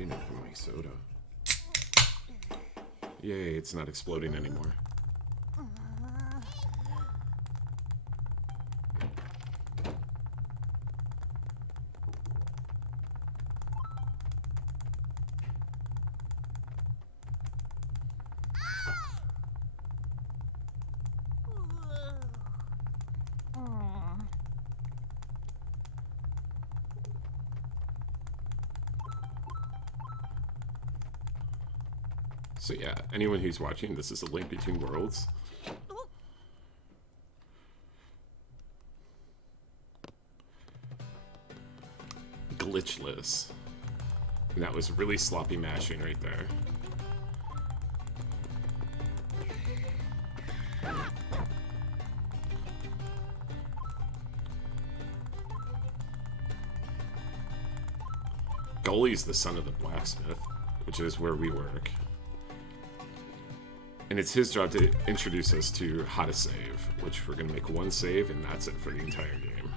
didn't open my soda. Yay, it's not exploding anymore. So yeah, anyone who's watching, this is A Link Between Worlds. Glitchless. And that was really sloppy mashing right there. Gully's the son of the blacksmith, which is where we work. And it's his job to introduce us to how to save, which we're gonna make one save and that's it for the entire game.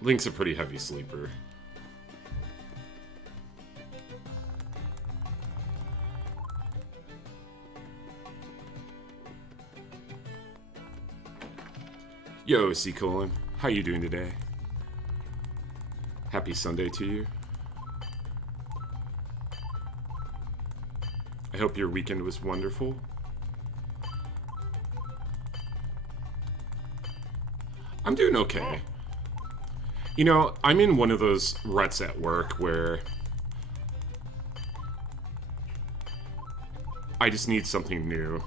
Link's a pretty heavy sleeper. Yo, C: how you doing today? Happy Sunday to you. I hope your weekend was wonderful. I'm doing okay. You know, I'm in one of those ruts at work where I just need something new.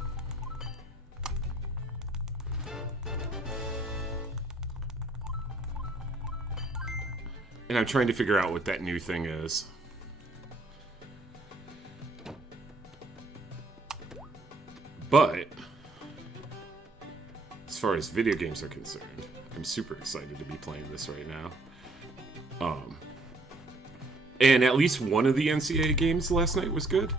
And I'm trying to figure out what that new thing is. But as far as video games are concerned, I'm super excited to be playing this right now. And at least one of the NCAA games last night was good.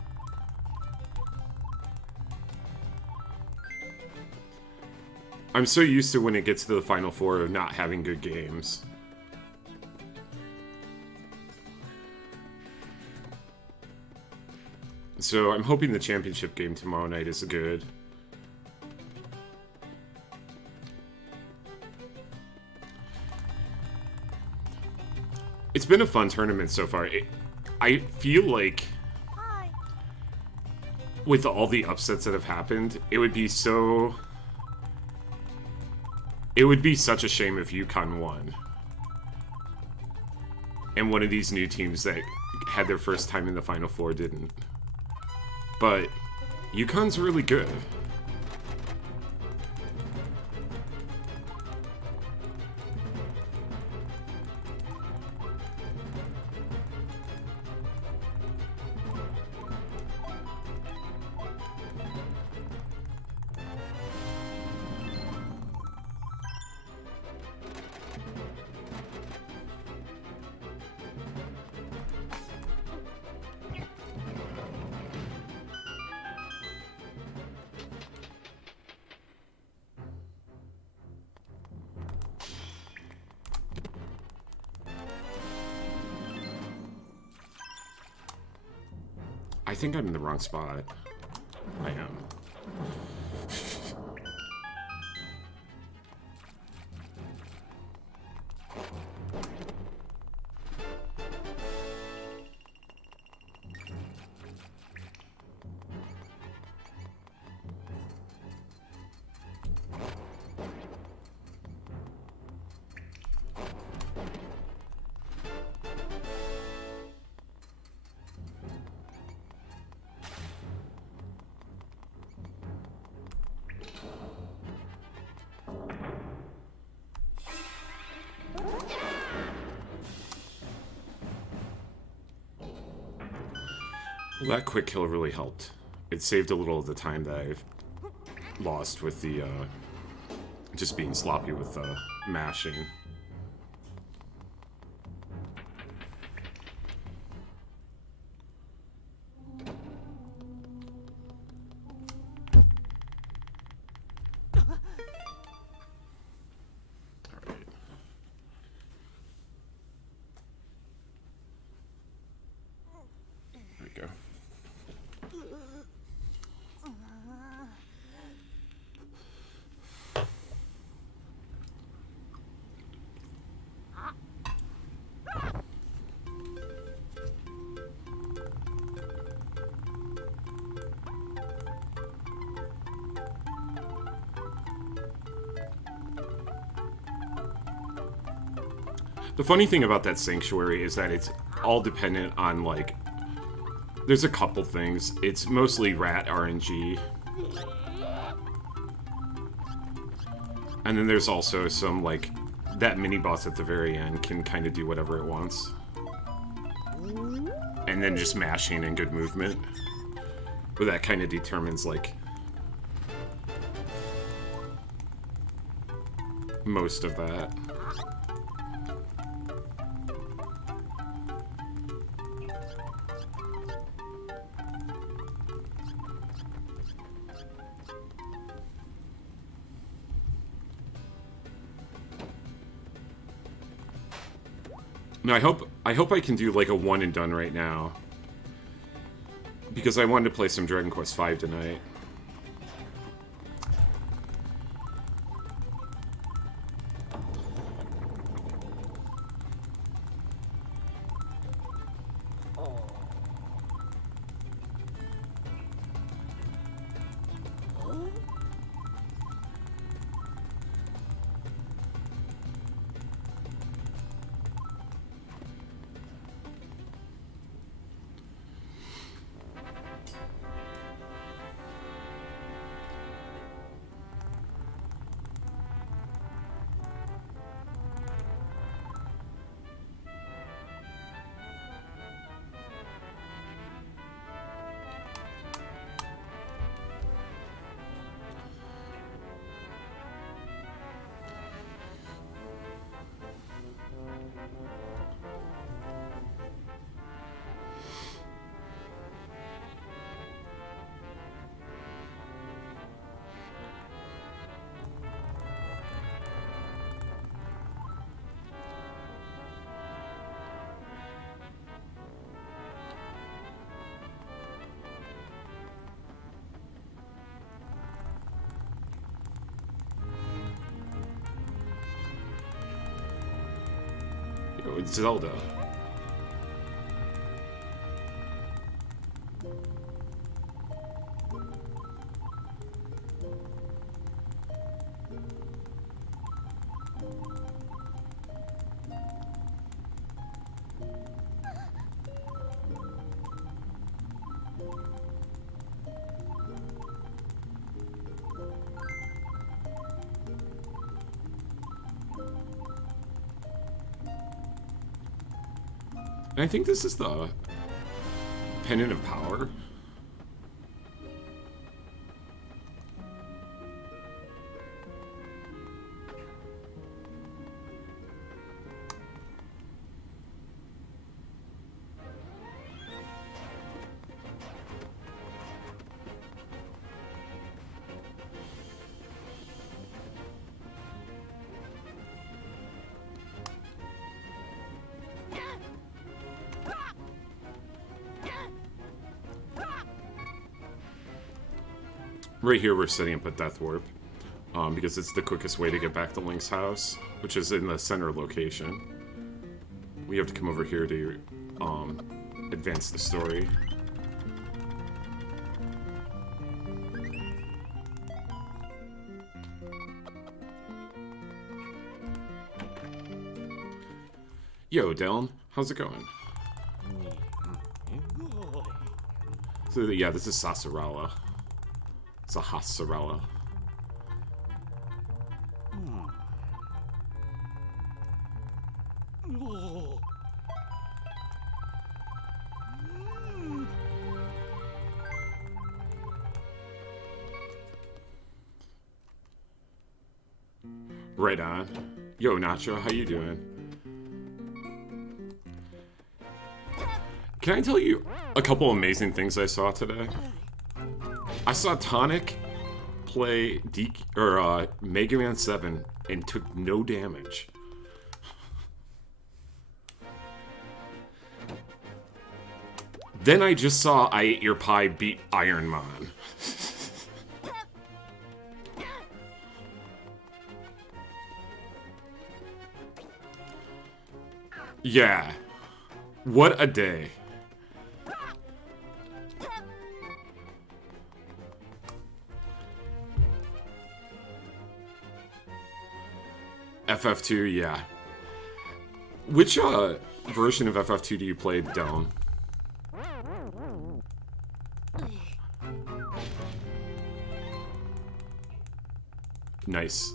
I'm so used to when it gets to the Final Four of not having good games. So I'm hoping the championship game tomorrow night is good. It's been a fun tournament so far. I feel like with all the upsets that have happened, it would be such a shame if UConn won. And one of these new teams that had their first time in the Final Four didn't. But UConn's really good. I think I'm in the wrong spot. I am. Well, that quick kill really helped. It saved a little of the time that I've lost with the, just being sloppy with mashing. go. The funny thing about that sanctuary is that it's all dependent on, like, there's a couple things. It's mostly rat RNG. And then there's also some, like, that mini-boss at the very end can kind of do whatever it wants. And then just mashing and good movement. But that kind of determines, like, most of that. No, I hope I can do like a one and done right now. Because I wanted to play some Dragon Quest V tonight. It's Zelda. And I think this is the Pendant of Power. Right here we're setting up a Death Warp, because it's the quickest way to get back to Link's house, which is in the center location. We have to come over here to advance the story. Yo, Dylan, how's it going? So yeah, this is Sasarala. Sahasrarla. Right on. Yo, Nacho, how you doing? Can I tell you a couple amazing things I saw today? I saw Tonic play Mega Man 7 and took no damage. Then I just saw I Ate Your Pie beat Iron Man. Yeah. What a day. FF2, yeah. Which version of FF2 do you play, Dylan? Nice.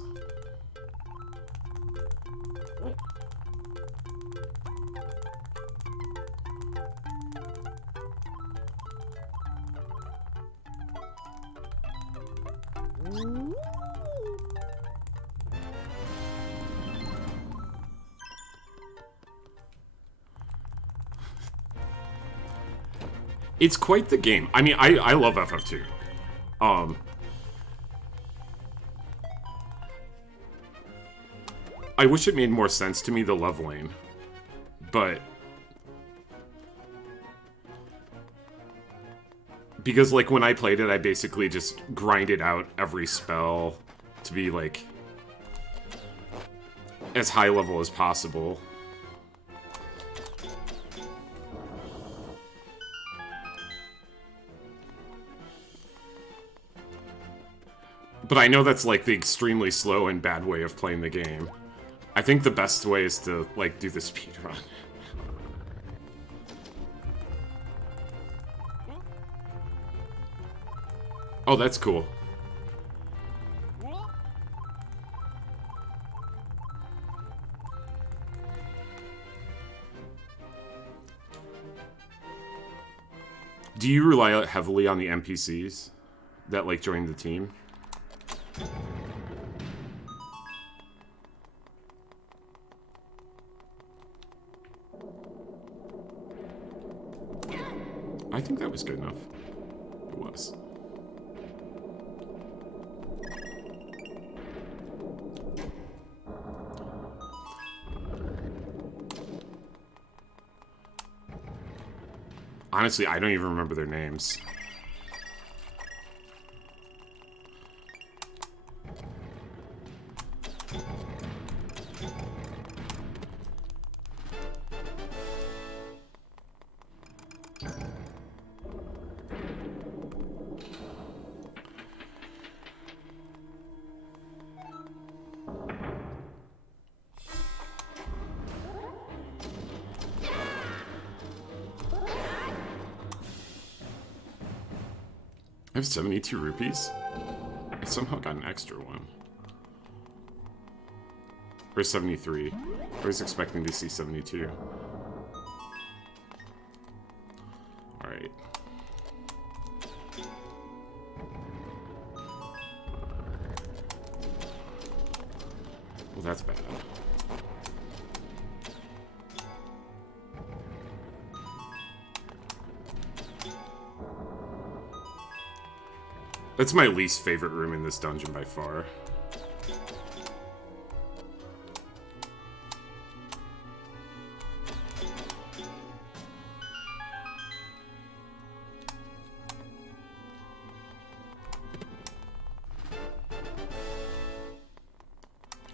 It's quite the game. I mean, I love FF2. I wish it made more sense to me, the leveling. But... because, like, when I played it, I basically just grinded out every spell to be, like, as high level as possible. But I know that's, like, the extremely slow and bad way of playing the game. I think the best way is to, like, do the speedrun. Oh, that's cool. Do you rely heavily on the NPCs that, like, join the team? I think that was good enough. It was. Honestly, I don't even remember their names. I have 72 rupees? I somehow got an extra one. Or 73. I was expecting to see 72. Alright. Well, that's bad. That's my least favorite room in this dungeon by far.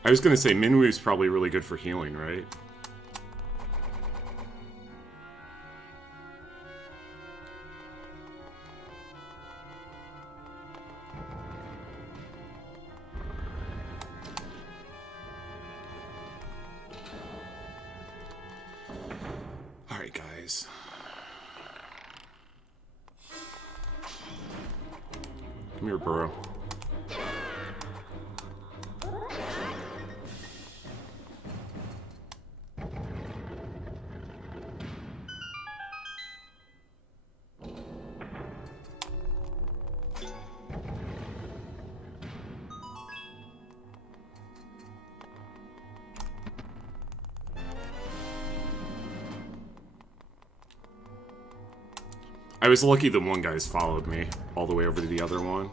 I was gonna say, Minwu's probably really good for healing, right? Alright, guys. Come here, Burrow. I was lucky the one guy's followed me all the way over to the other one.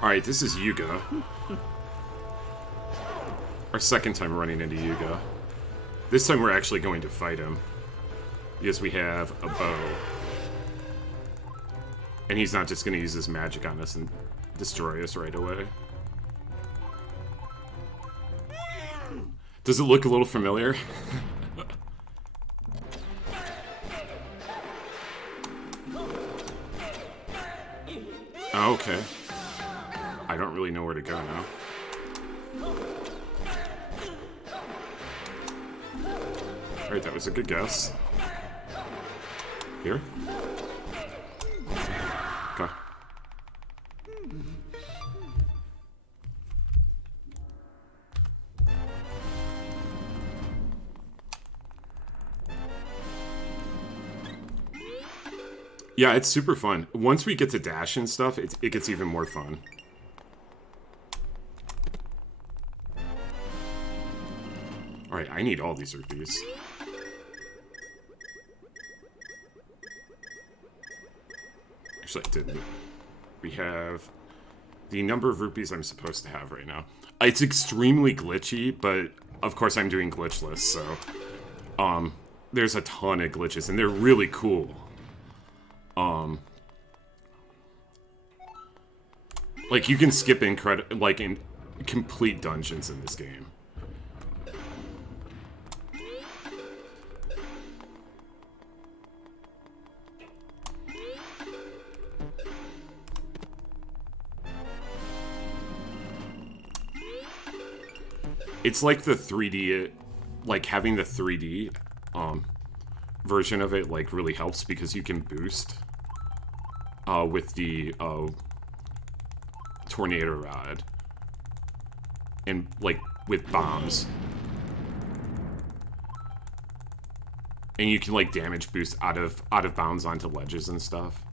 Alright, this is Yuga. Our second time running into Yuga. This time we're actually going to fight him. Because we have a bow. And he's not just going to use his magic on us and destroy us right away. Does it look a little familiar? Oh, okay. I don't really know where to go now. Alright, that was a good guess. Here? Okay. Yeah, it's super fun. Once we get to dash and stuff, it gets even more fun. Alright, I need all these rupees. Actually, I didn't. We have the number of rupees I'm supposed to have right now. It's extremely glitchy, but of course I'm doing glitchless, so... there's a ton of glitches, and they're really cool. Like, you can skip in complete dungeons in this game. It's like the 3D, like having the 3D version of it like really helps because you can boost with the tornado rod and like with bombs, and you can like damage boost out of bounds onto ledges and stuff.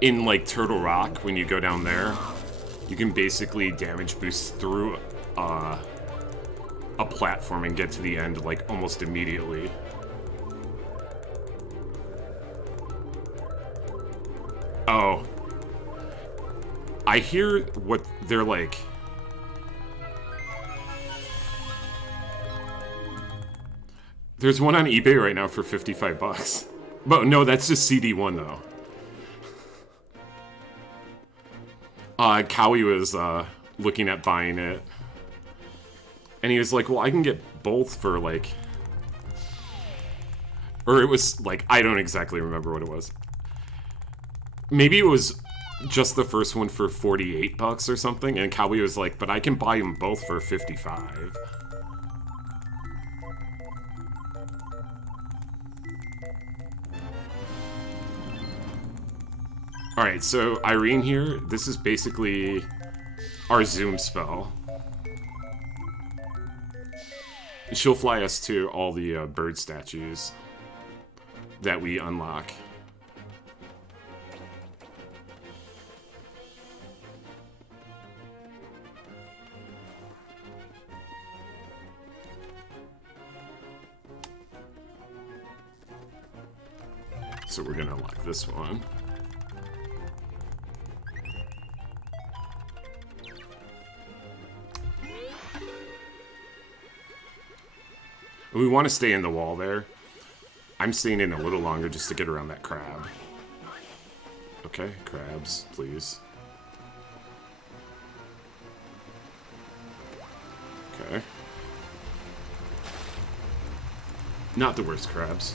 In like Turtle Rock, when you go down there, you can basically damage boost through a platform and get to the end like almost immediately. Oh. I hear what they're like. There's one on eBay right now for 55 bucks. But no, that's just CD1 though. Cowie was looking at buying it, and he was like, well, I can get both for like, or it was like, I don't exactly remember what it was. Maybe it was just the first one for 48 bucks or something, and Cowie was like, but I can buy them both for 55. Alright, so Irene here, this is basically our zoom spell. She'll fly us to all the bird statues that we unlock. So we're gonna unlock this one. We want to stay in the wall there. I'm staying in a little longer just to get around that crab. Okay, crabs, please. Okay. Not the worst crabs.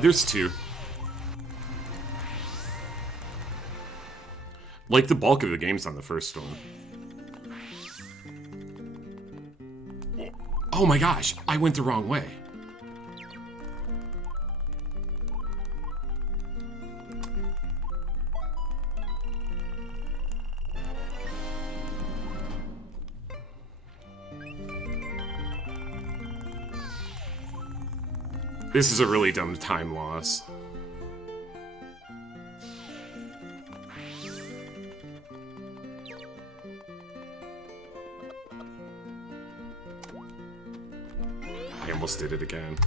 There's two. Like the bulk of the game's on the first one. Oh my gosh, I went the wrong way. This is a really dumb time loss. almost did it again.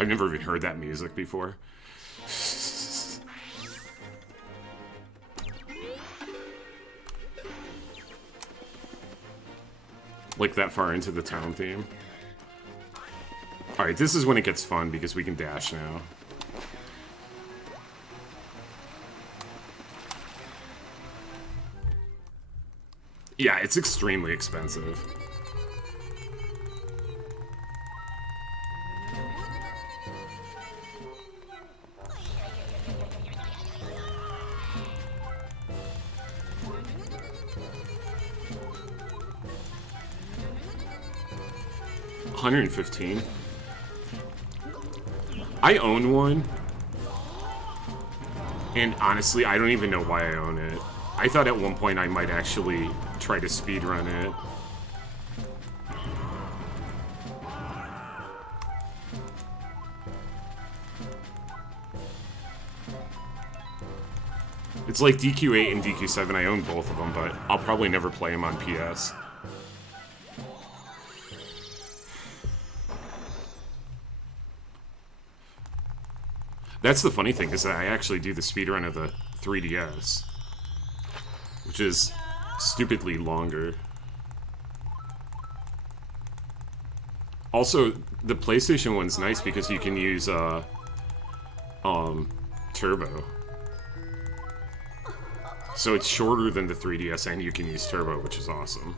I've never even heard that music before. Like that far into the town theme. Alright, this is when it gets fun because we can dash now. Yeah, it's extremely expensive. $115. I own one, and honestly, I don't even know why I own it. I thought at one point I might actually try to speedrun it. It's like DQ8 and DQ7, I own both of them, but I'll probably never play them on PS. That's the funny thing, is that I actually do the speedrun of the 3DS, which is stupidly longer. Also, the PlayStation one's nice because you can use Turbo. So it's shorter than the 3DS and you can use Turbo, which is awesome.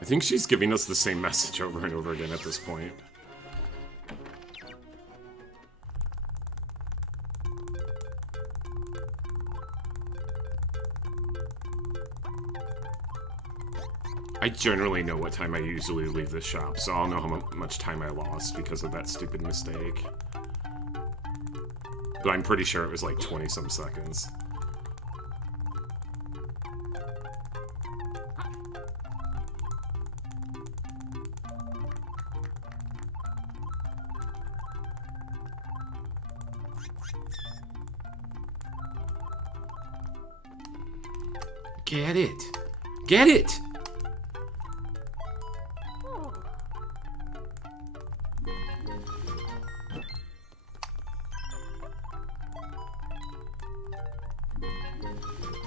I think she's giving us the same message over and over again at this point. I generally know what time I usually leave the shop, so I'll know how much time I lost because of that stupid mistake. But I'm pretty sure it was like 20-some seconds. Get it! Get it!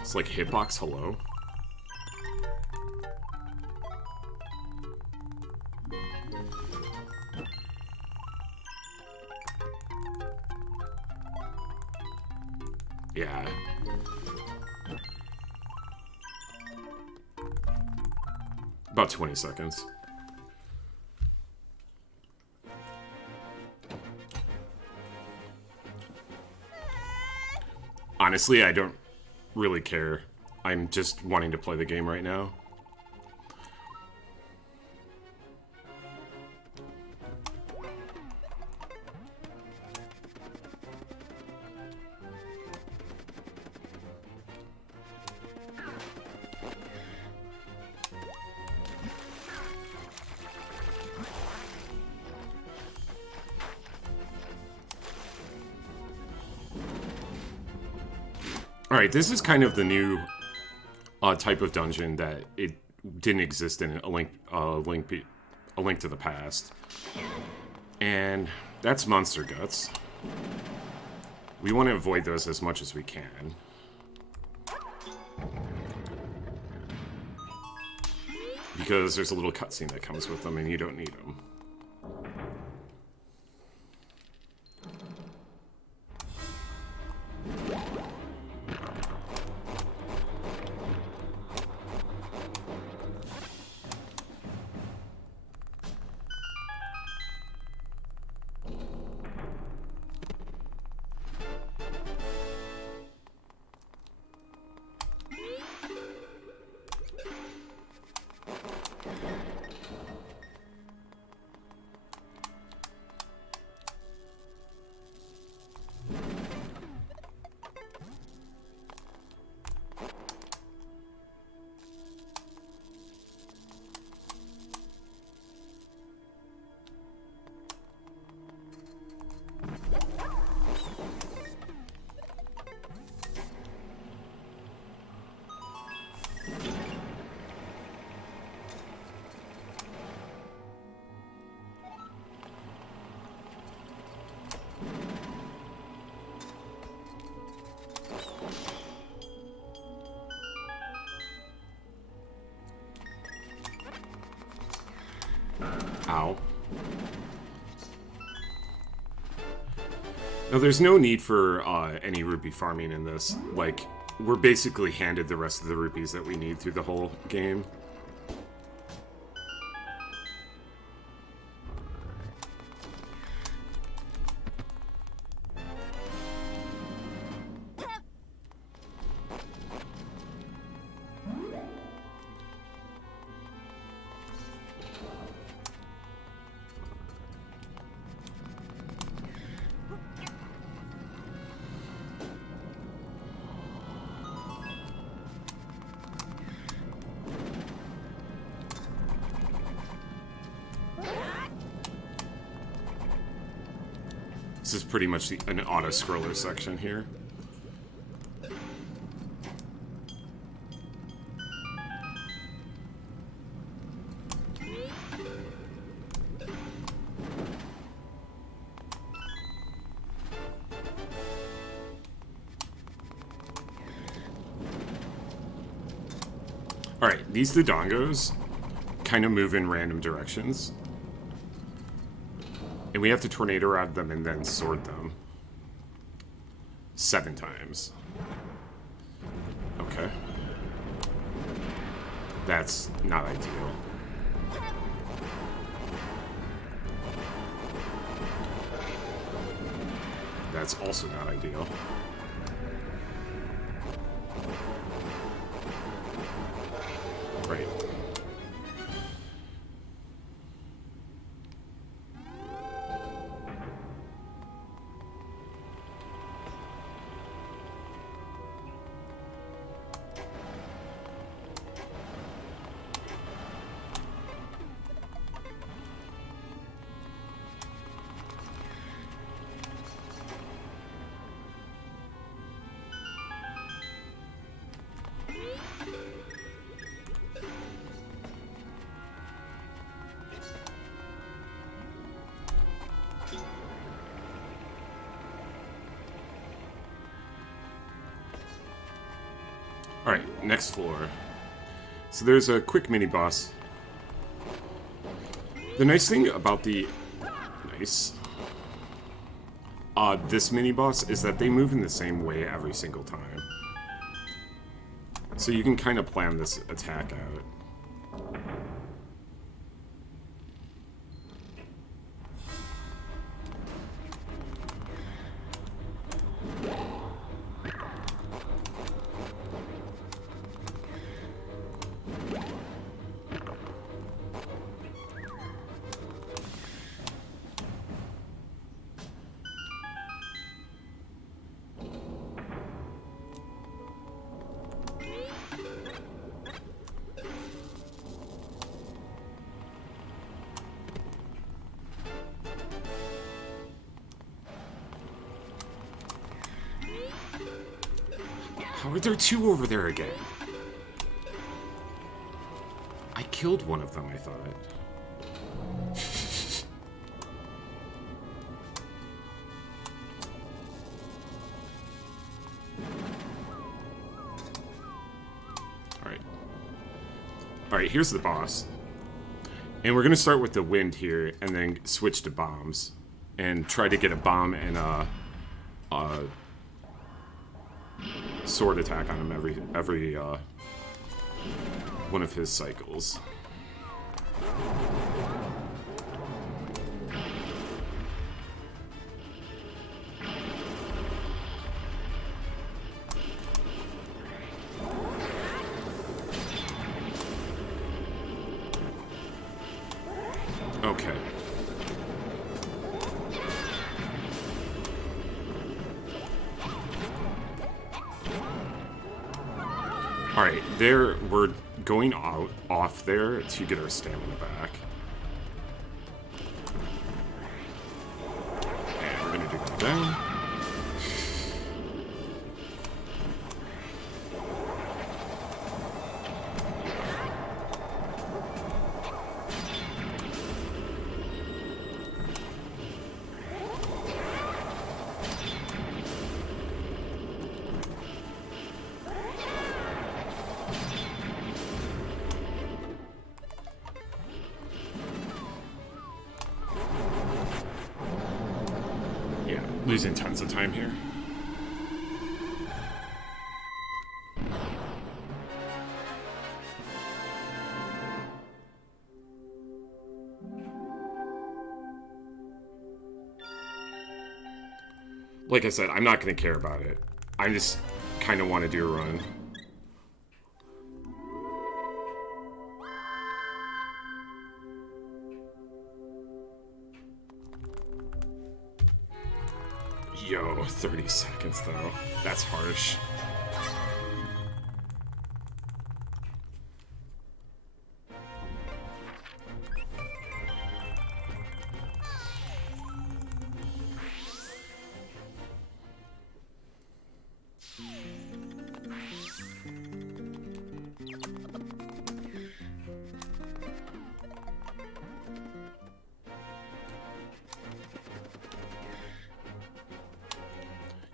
It's like hitbox hello. Yeah. About 20 seconds. Honestly, I don't really care. I'm just wanting to play the game right now. Alright, this is kind of the new type of dungeon that it didn't exist in A Link to the Past. And that's monster guts. We want to avoid those as much as we can. Because there's a little cutscene that comes with them and you don't need them. Now, there's no need for any rupee farming in this. Like, we're basically handed the rest of the rupees that we need through the whole game. This is pretty much an auto-scroller section here. Alright, these Dodongos kind of move in random directions. And we have to tornado rod them and then sword them. 7 times. Okay. That's not ideal. That's also not ideal. Right. Alright, next floor. So there's a quick mini-boss. The nice thing about the... Nice. This mini-boss is that they move in the same way every single time. So you can kind of plan this attack out. How are there 2 over there again? I killed one of them, I thought. Alright. Alright, here's the boss. And we're gonna start with the wind here, and then switch to bombs. And try to get a bomb and a sword attack on him every one of his cycles. Okay. Alright, we're going off there to get our stamina back. And we're gonna do that down. losing tons of time here. Like I said, I'm not going to care about it. I just kind of want to do a run. Yo, 30 seconds though. That's harsh.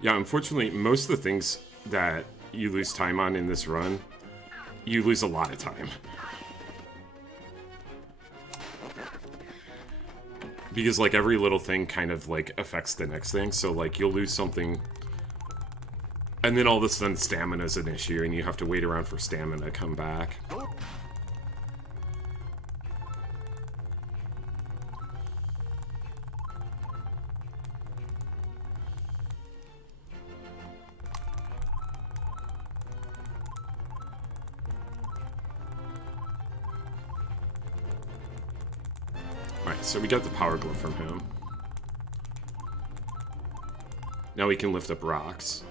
Yeah, unfortunately, most of the things that you lose time on in this run, you lose a lot of time. Because, like, every little thing kind of, like, affects the next thing. So, like, you'll lose something, and then all of a sudden stamina's an issue, and you have to wait around for stamina to come back. So we got the power glove from him. Now we can lift up rocks.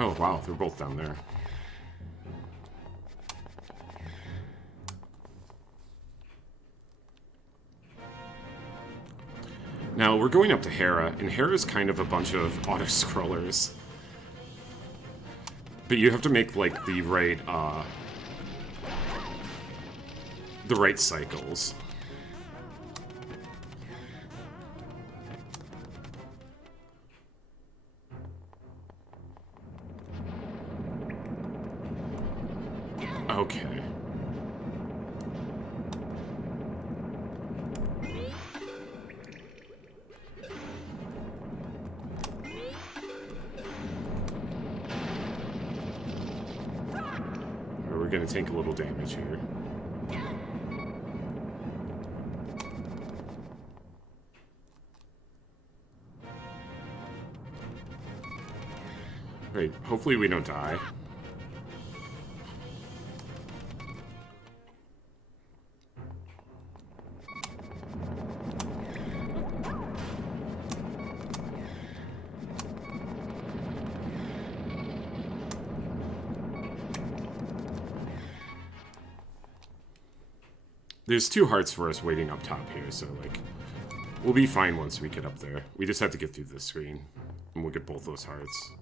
Oh, wow, they're both down there. Now, we're going up to Hera, and Hera's kind of a bunch of auto-scrollers. But you have to make, like, the right cycles. Okay. We're gonna take a little damage here. Right, hopefully we don't die. There's 2 hearts for us waiting up top here, so, like, we'll be fine once we get up there. We just have to get through this screen, and we'll get both those hearts.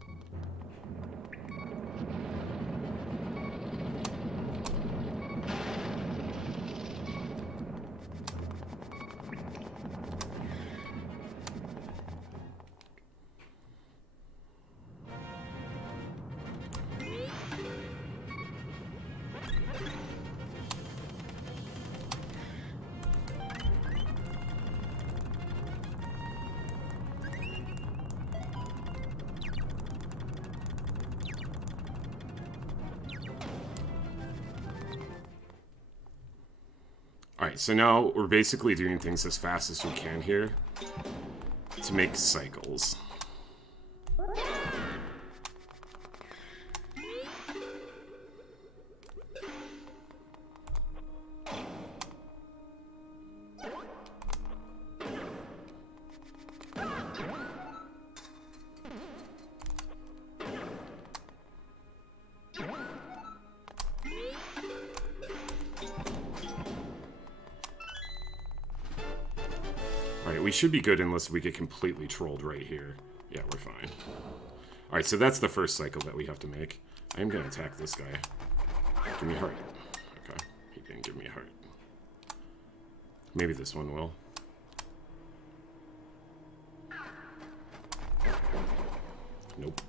Alright, so now we're basically doing things as fast as we can here to make cycles. We should be good unless we get completely trolled right here. Yeah, we're fine. Alright, so that's the first cycle that we have to make. I'm gonna attack this guy. Give me a heart. Okay, he didn't give me a heart. Maybe this one will. Nope.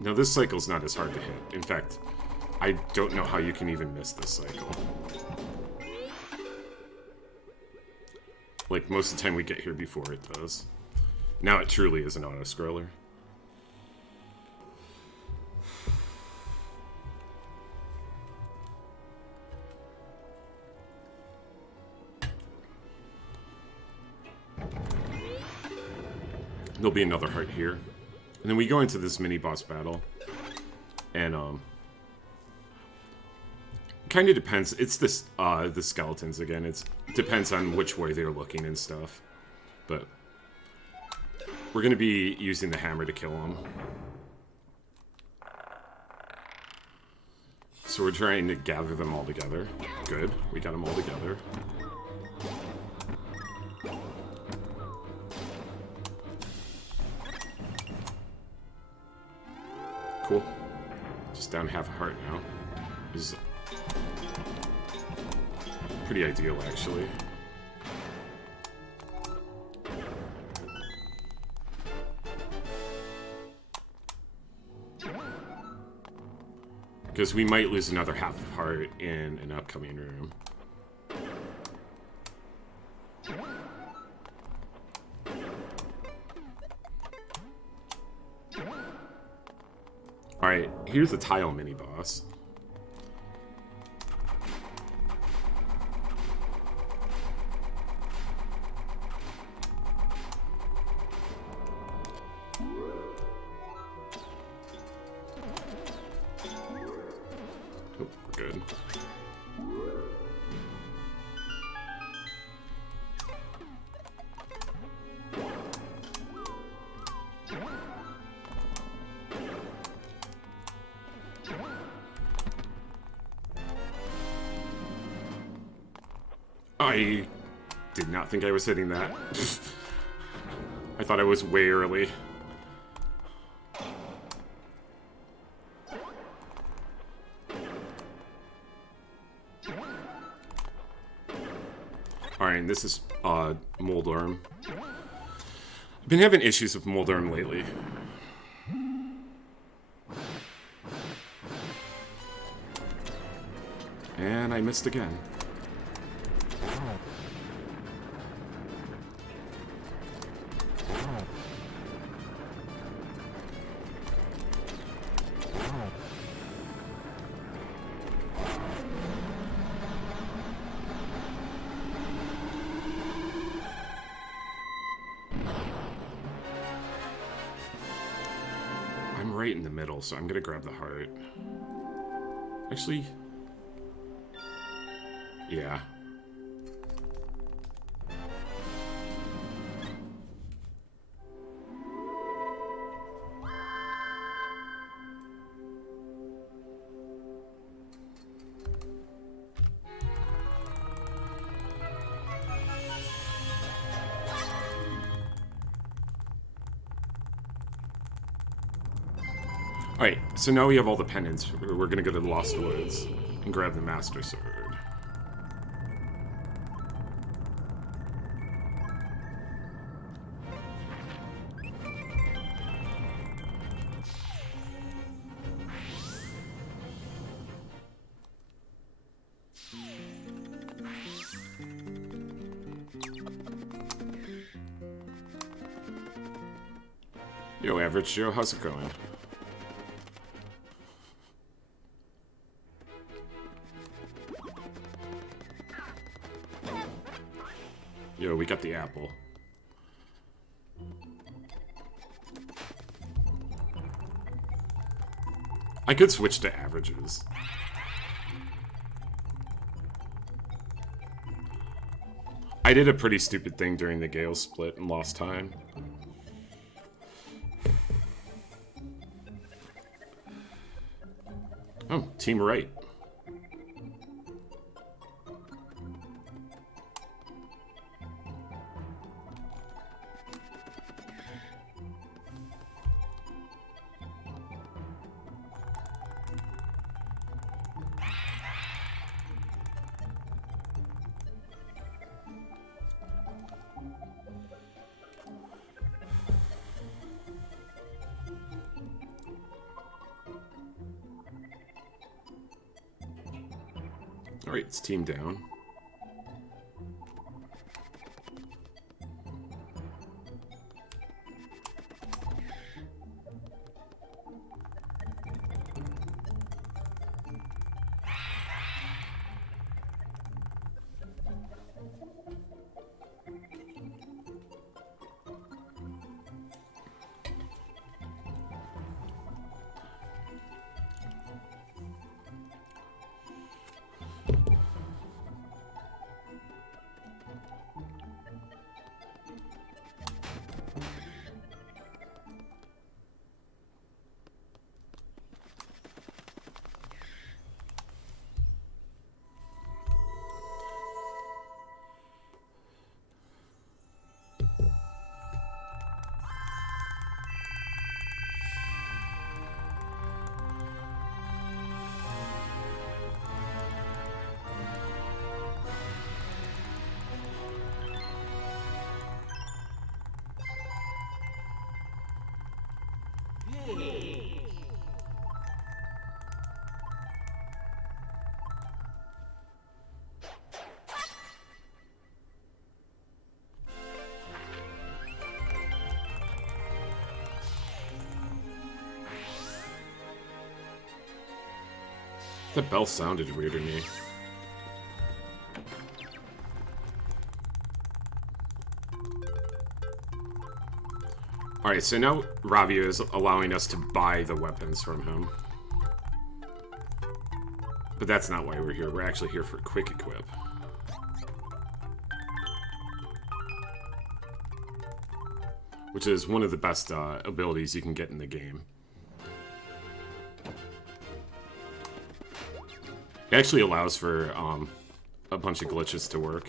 No, this cycle's not as hard to hit. In fact, I don't know how you can even miss this cycle. Like, most of the time we get here before it does. Now it truly is an auto-scroller. There'll be another heart here. And then we go into this mini-boss battle. And, kind of depends. It's this, the skeletons again. It depends on which way they're looking and stuff. But we're going to be using the hammer to kill them. So we're trying to gather them all together. Good. We got them all together. Cool. Just down half a heart now. This is pretty ideal, actually. Because we might lose another half a heart in an upcoming room. Alright, here's a tile mini-boss. Oh, we're good. I did not think I was hitting that. I thought I was way early. Alright, and this is Moldarm. I've been having issues with Moldarm lately. And I missed again. I'm right in the middle, so I'm gonna grab the heart. Actually, yeah. Alright, so now we have all the pendants. We're gonna go to the Lost Woods and grab the Master Sword. Yo, Average Joe, how's it going? Yo, we got the apple. I could switch to averages. I did a pretty stupid thing during the Gale split and lost time. Oh, team right. Alright, it's team down. That bell sounded weird to me. Alright, so now Ravia is allowing us to buy the weapons from him. But that's not why we're here. We're actually here for quick equip. Which is one of the best abilities you can get in the game. It actually allows for a bunch of glitches to work.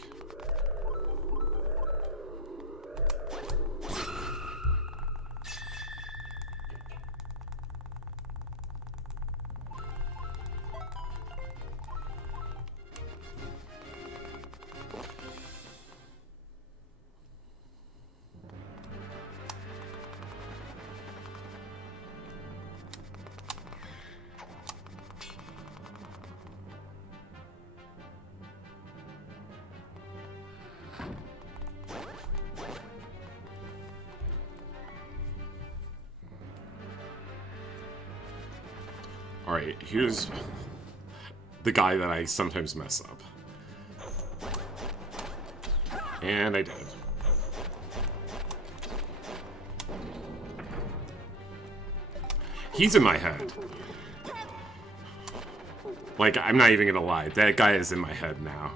Alright, here's the guy that I sometimes mess up. And I did. He's in my head. Like, I'm not even gonna lie. That guy is in my head now.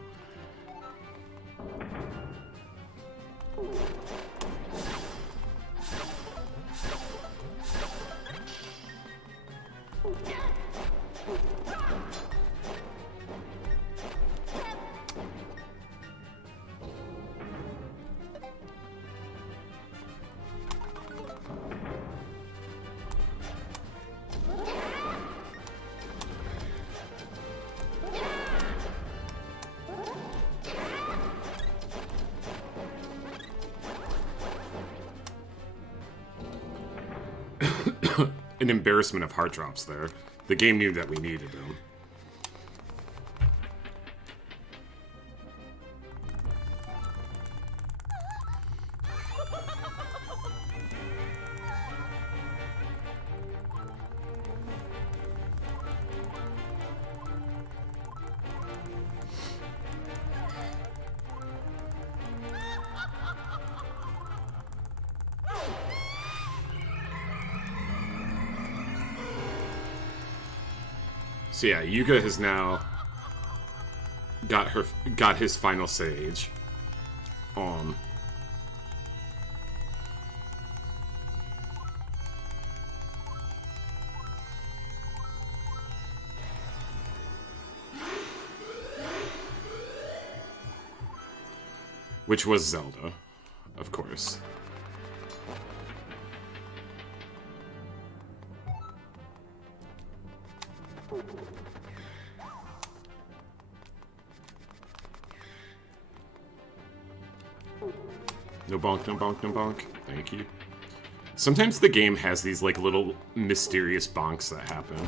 An embarrassment of heart drops there. The game knew that we needed them. So yeah, Yuga has now got his final stage. Which was Zelda, of course. No bonk, no bonk, no bonk. Thank you. Sometimes the game has these, like, little mysterious bonks that happen.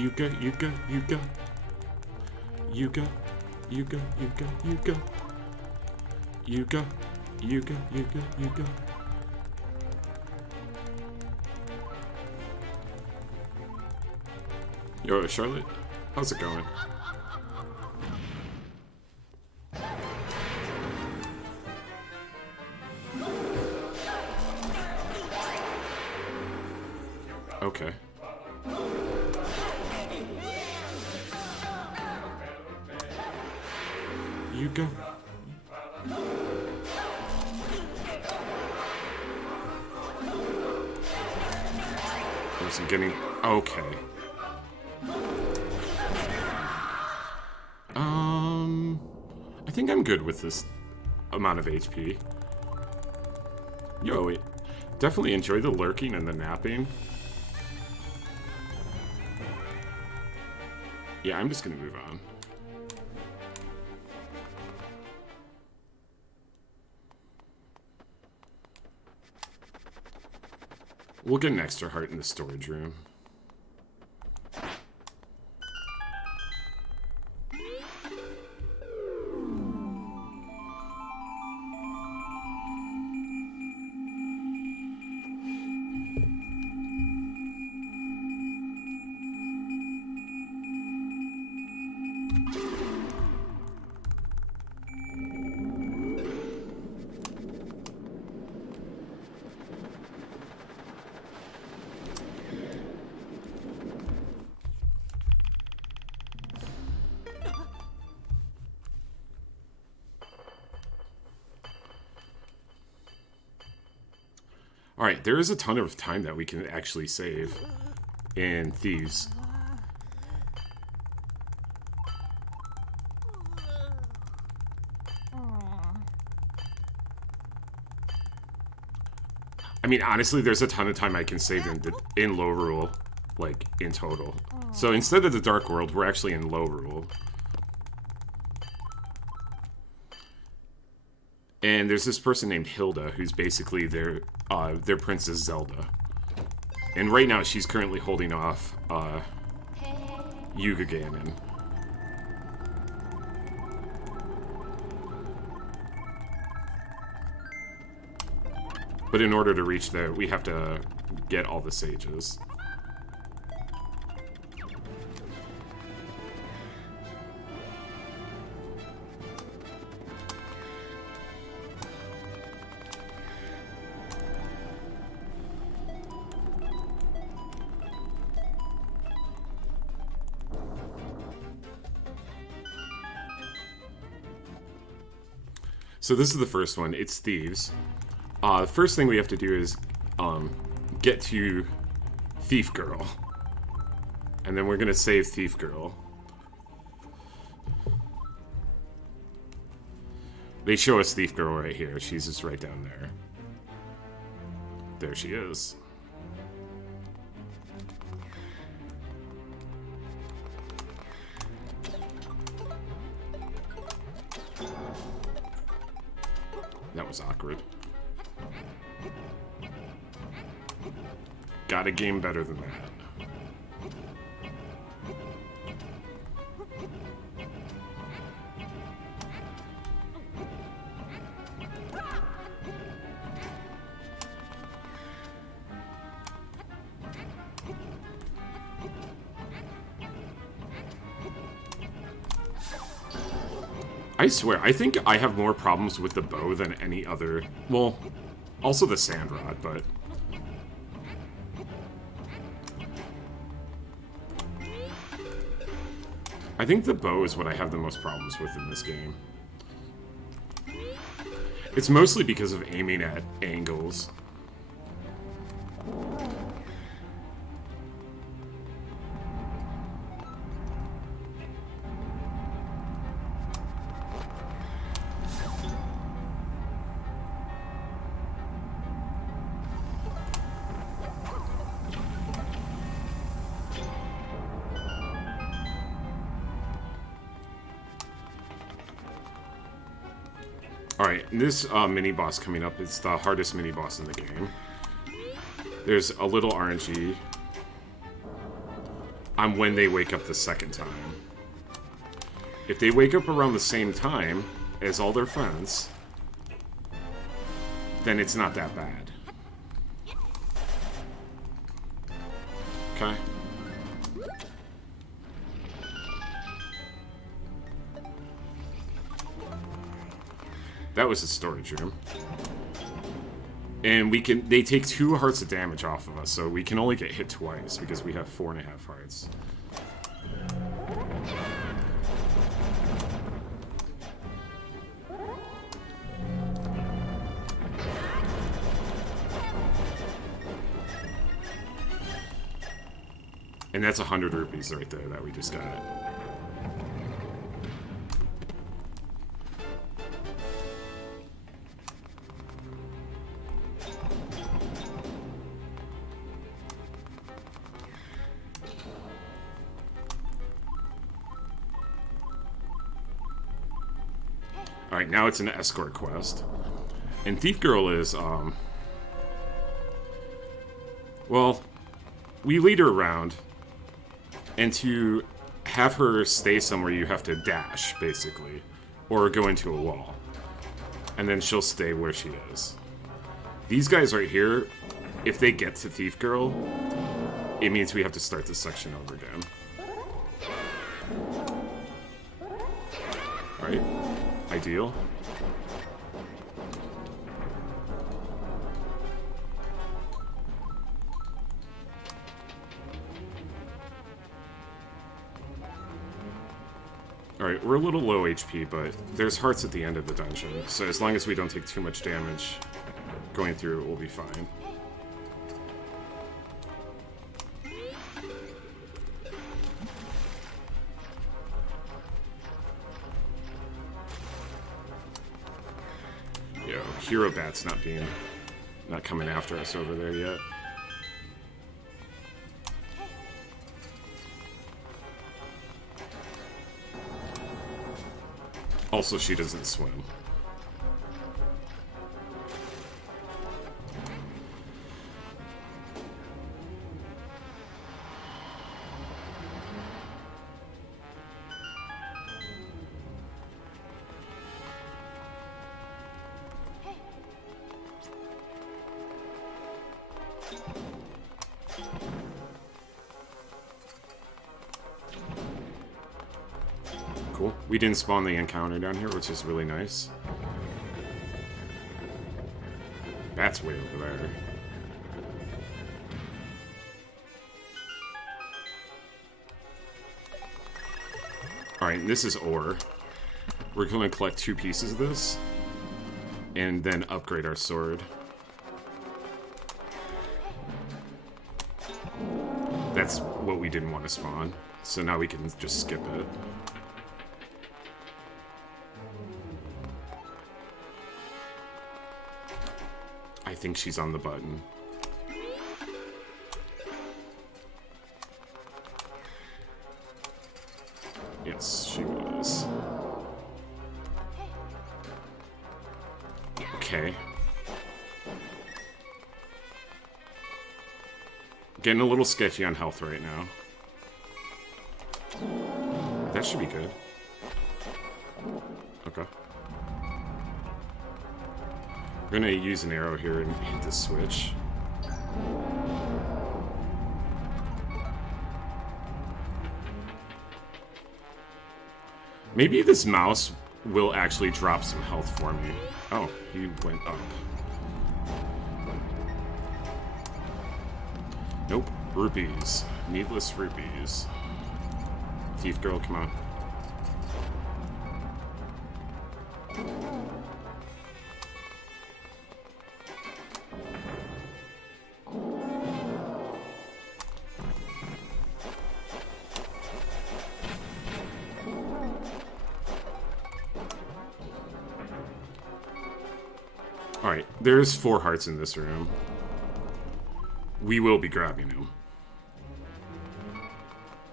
Yuga, Yuga, Yuga. Yuga, Yuga, Yuga, Yuga. Yuga, Yuga, Yuga, Yuga. Yo, Charlotte, how's it going? Okay. Yuga. I wasn't getting... Okay. I think I'm good with this amount of HP. Yo, wait. Definitely enjoy the lurking and the napping. Yeah, I'm just gonna move on. We'll get an extra heart in the storage room. Alright, there is a ton of time that we can actually save in Thieves. I mean, honestly, there's a ton of time I can save in low rule, like, in total. So instead of the Dark World, we're actually in low rule. And there's this person named Hilda, who's basically their Princess Zelda. And right now, she's currently holding off Yuga Ganon. But in order to reach there, we have to get all the sages. So this is the first one. It's Thieves. The first thing we have to do is get to Thief Girl. And then we're going to save Thief Girl. They show us Thief Girl right here. She's just right down there. There she is. That was awkward. Got a game better than that. I swear, I think I have more problems with the bow than any other... Well, also the sand rod, but... I think the bow is what I have the most problems with in this game. It's mostly because of aiming at angles. Alright, this mini-boss coming up is the hardest mini-boss in the game. There's a little RNG. on when they wake up the second time. If they wake up around the same time as all their friends, then it's not that bad. Okay. That was the storage room. And they take 2 hearts of damage off of us, so we can only get hit twice because we have 4.5 hearts. And that's 100 rupees right there that we just got. Alright, now it's an escort quest. And Thief Girl is, well, we lead her around, and to have her stay somewhere, you have to dash, basically, or go into a wall. And then she'll stay where she is. These guys right here, if they get to Thief Girl, it means we have to start this section over again. Right? Ideal. Alright, we're a little low HP, but there's hearts at the end of the dungeon, so as long as we don't take too much damage going through it, we'll be fine. Yo, Hero Bat's not coming after us over there yet. Also, she doesn't swim. Cool. We didn't spawn the encounter down here, which is really nice. Bat's way over there. Alright, this is ore. We're going to collect 2 pieces of this, and then upgrade our sword. That's what we didn't want to spawn, so now we can just skip it. I think she's on the button. Yes, she was. Okay. Getting a little sketchy on health right now. That should be good. Okay. We're gonna use an arrow here and hit the switch. Maybe this mouse will actually drop some health for me. Oh, he went up. Nope. Rupees. Needless rupees. Thief girl, come on. Alright, there's 4 hearts in this room. We will be grabbing them.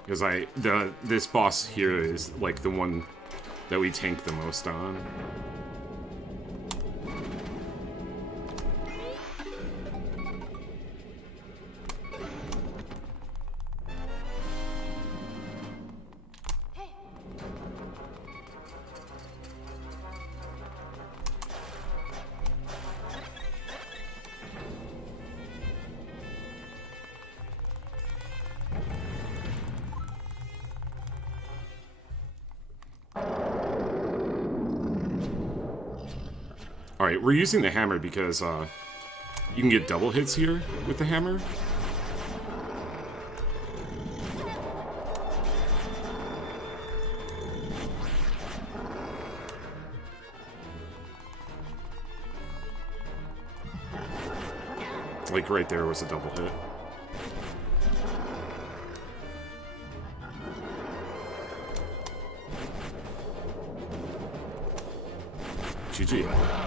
Because this boss here is like the one that we tank the most on. Alright, we're using the hammer because you can get double hits here with the hammer. Like right there was a double hit. GG.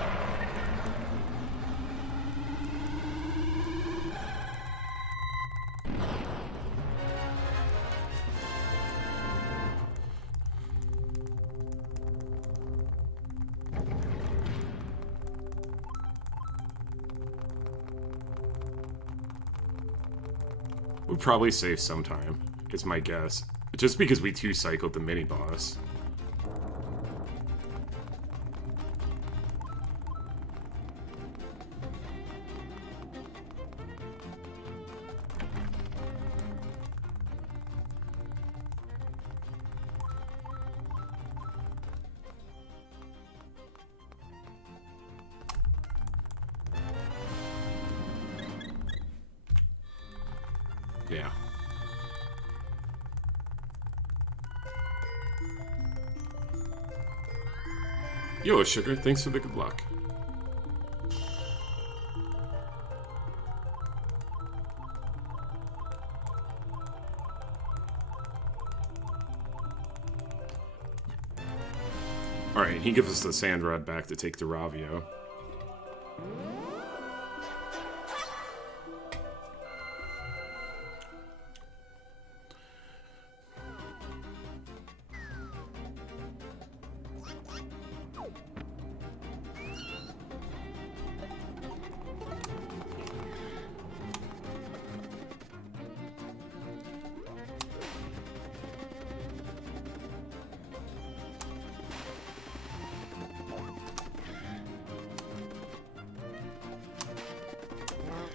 We'll probably save some time, is my guess. Just because we two-cycled the mini-boss. Yeah. Yo, Sugar, thanks for the good luck. Alright, he gives us the sand rod back to take to Ravio.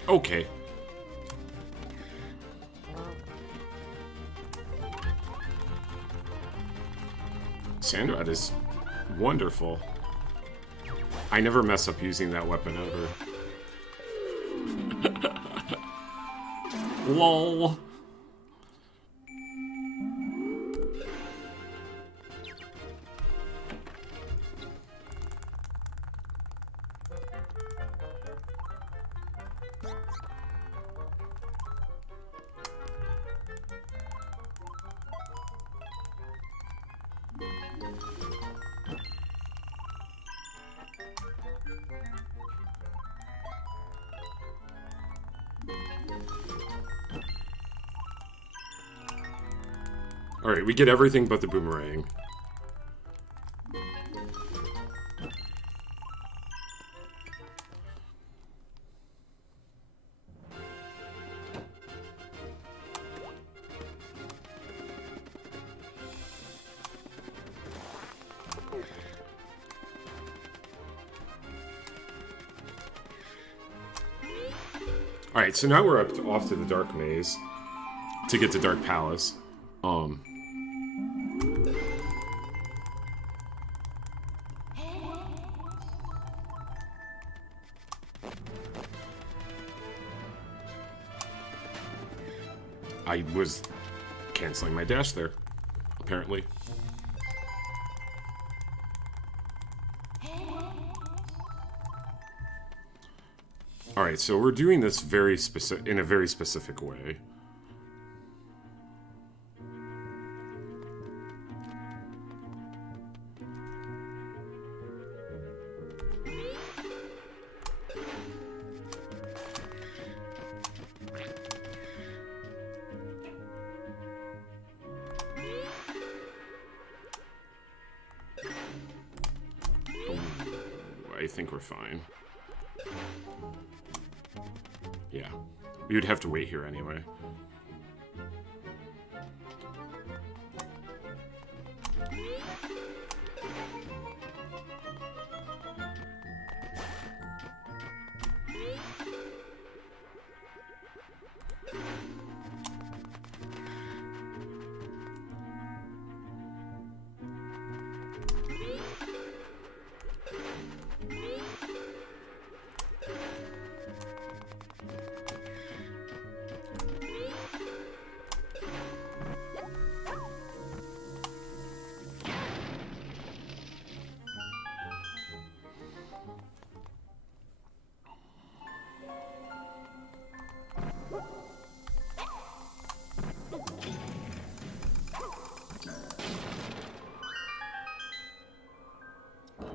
Okay. Sandrod is wonderful. I never mess up using that weapon ever. LOL. Alright, we get everything but the boomerang. Alright, so now we're off to the Dark Maze to get to Dark Palace. I was canceling my dash there, apparently. Alright, so we're doing this in a very specific way. I think we're fine. Yeah. We would have to wait here anyway.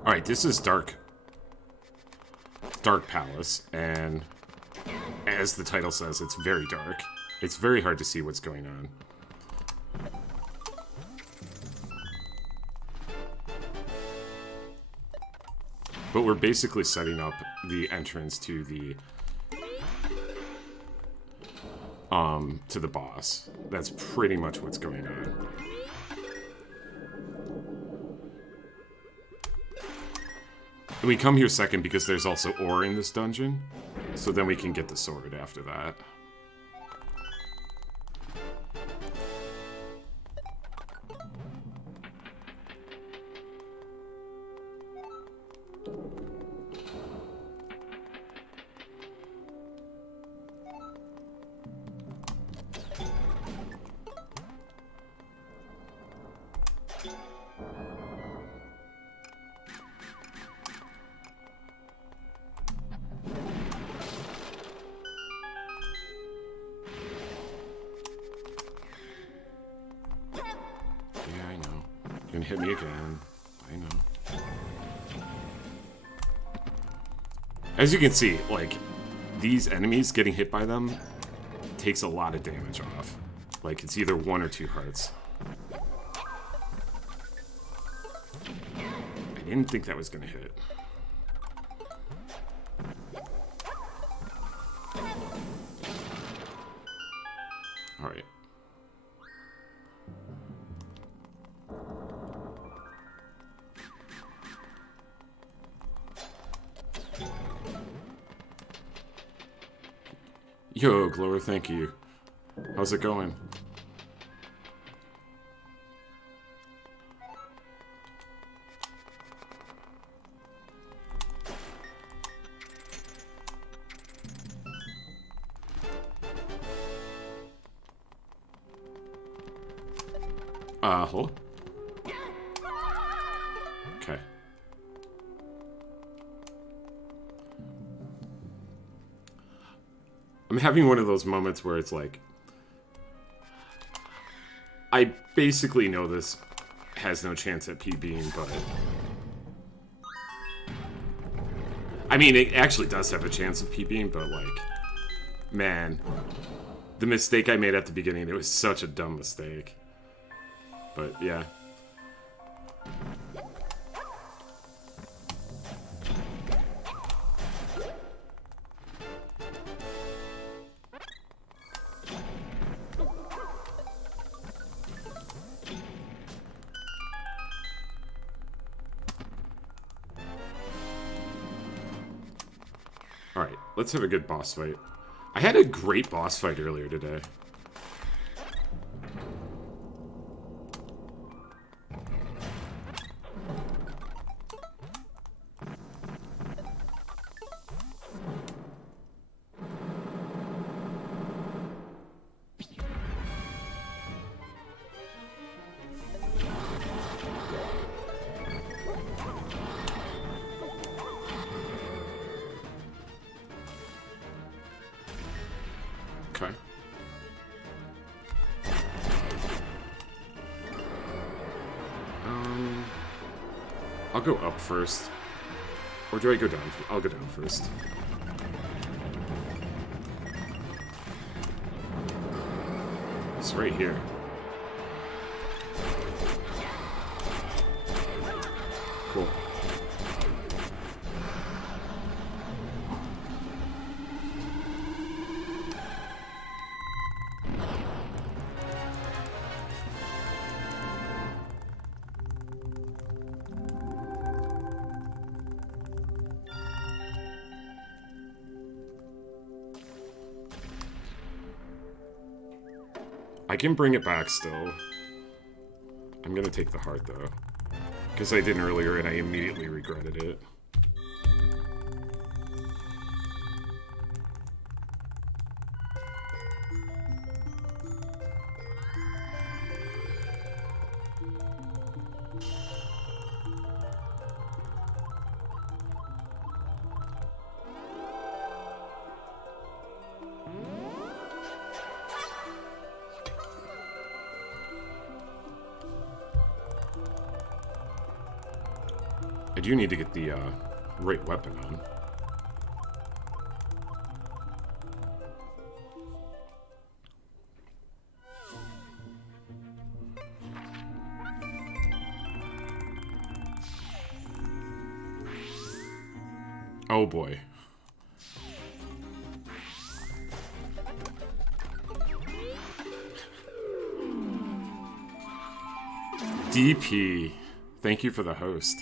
Alright, this is Dark Palace, and as the title says, it's very dark. It's very hard to see what's going on. But we're basically setting up the entrance to the boss. That's pretty much what's going on. And we come here second because there's also ore in this dungeon, so then we can get the sword after that. Hit me again. I know. As you can see, like, these enemies, getting hit by them takes a lot of damage off. Like, it's either 1 or 2 hearts. I didn't think that was gonna hit. Alright. Yo, Glower, thank you. How's it going? Hold. Okay. I'm having one of those moments where it's like, I basically know this has no chance at PBing, but I mean, it actually does have a chance of PBing, but like, man, the mistake I made at the beginning, it was such a dumb mistake. But yeah. Alright, let's have a good boss fight. I had a great boss fight earlier today. Okay. I'll go up first. Or do I go down? I'll go down first. It's right here. Cool. I can bring it back still. I'm gonna take the heart though. Because I didn't earlier and I immediately regretted it. I do need to get the right weapon on. Oh boy. DP, thank you for the host.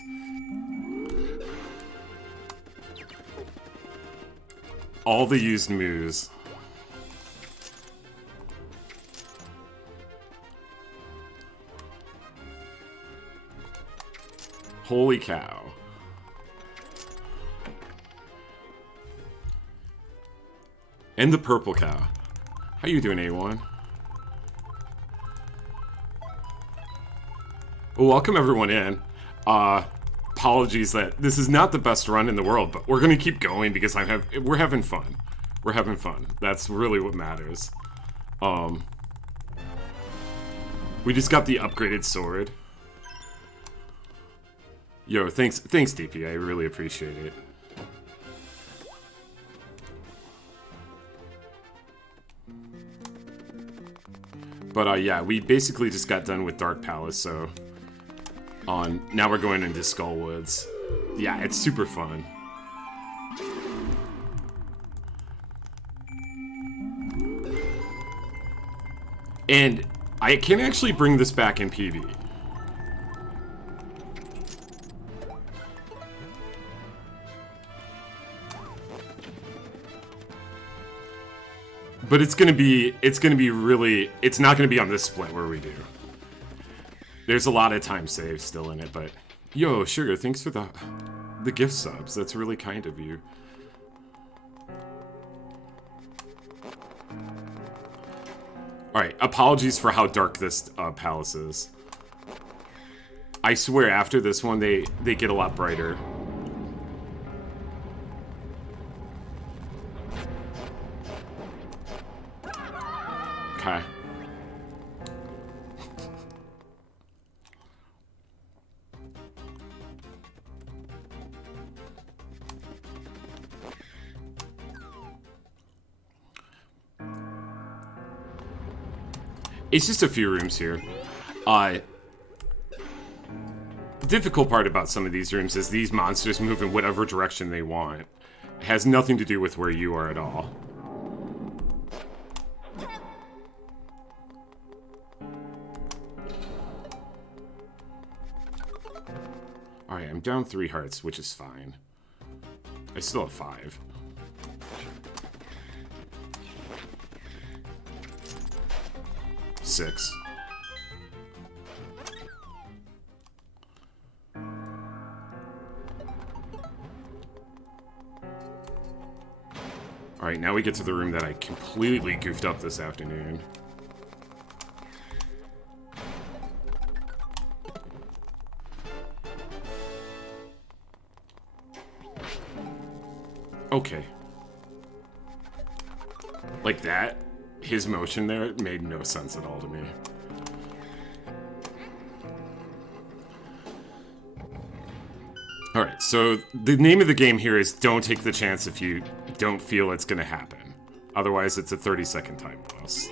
All the used moves. Holy cow. And the purple cow. How you doing, A1? Well, welcome everyone in. Apologies that this is not the best run in the world, but we're gonna keep going because we're having fun. We're having fun. That's really what matters. We just got the upgraded sword. Yo, thanks DP. I really appreciate it. But yeah, we basically just got done with Dark Palace, so now we're going into Skullwoods. Yeah, it's super fun. And I can actually bring this back in PB. But it's gonna be really, it's not gonna be on this split where we do. There's a lot of time saved still in it, but yo, Sugar, thanks for the gift subs. That's really kind of you. Alright, apologies for how dark this palace is. I swear after this one they get a lot brighter. Okay. It's just a few rooms here. The difficult part about some of these rooms is these monsters move in whatever direction they want. It has nothing to do with where you are at all. Alright, I'm down 3 hearts, which is fine. I still have 5. Six. Alright, now we get to the room that I completely goofed up this afternoon. Okay. Like that? His motion there made no sense at all to me. Alright, so the name of the game here is don't take the chance if you don't feel it's gonna happen. Otherwise, it's a 30-second time loss.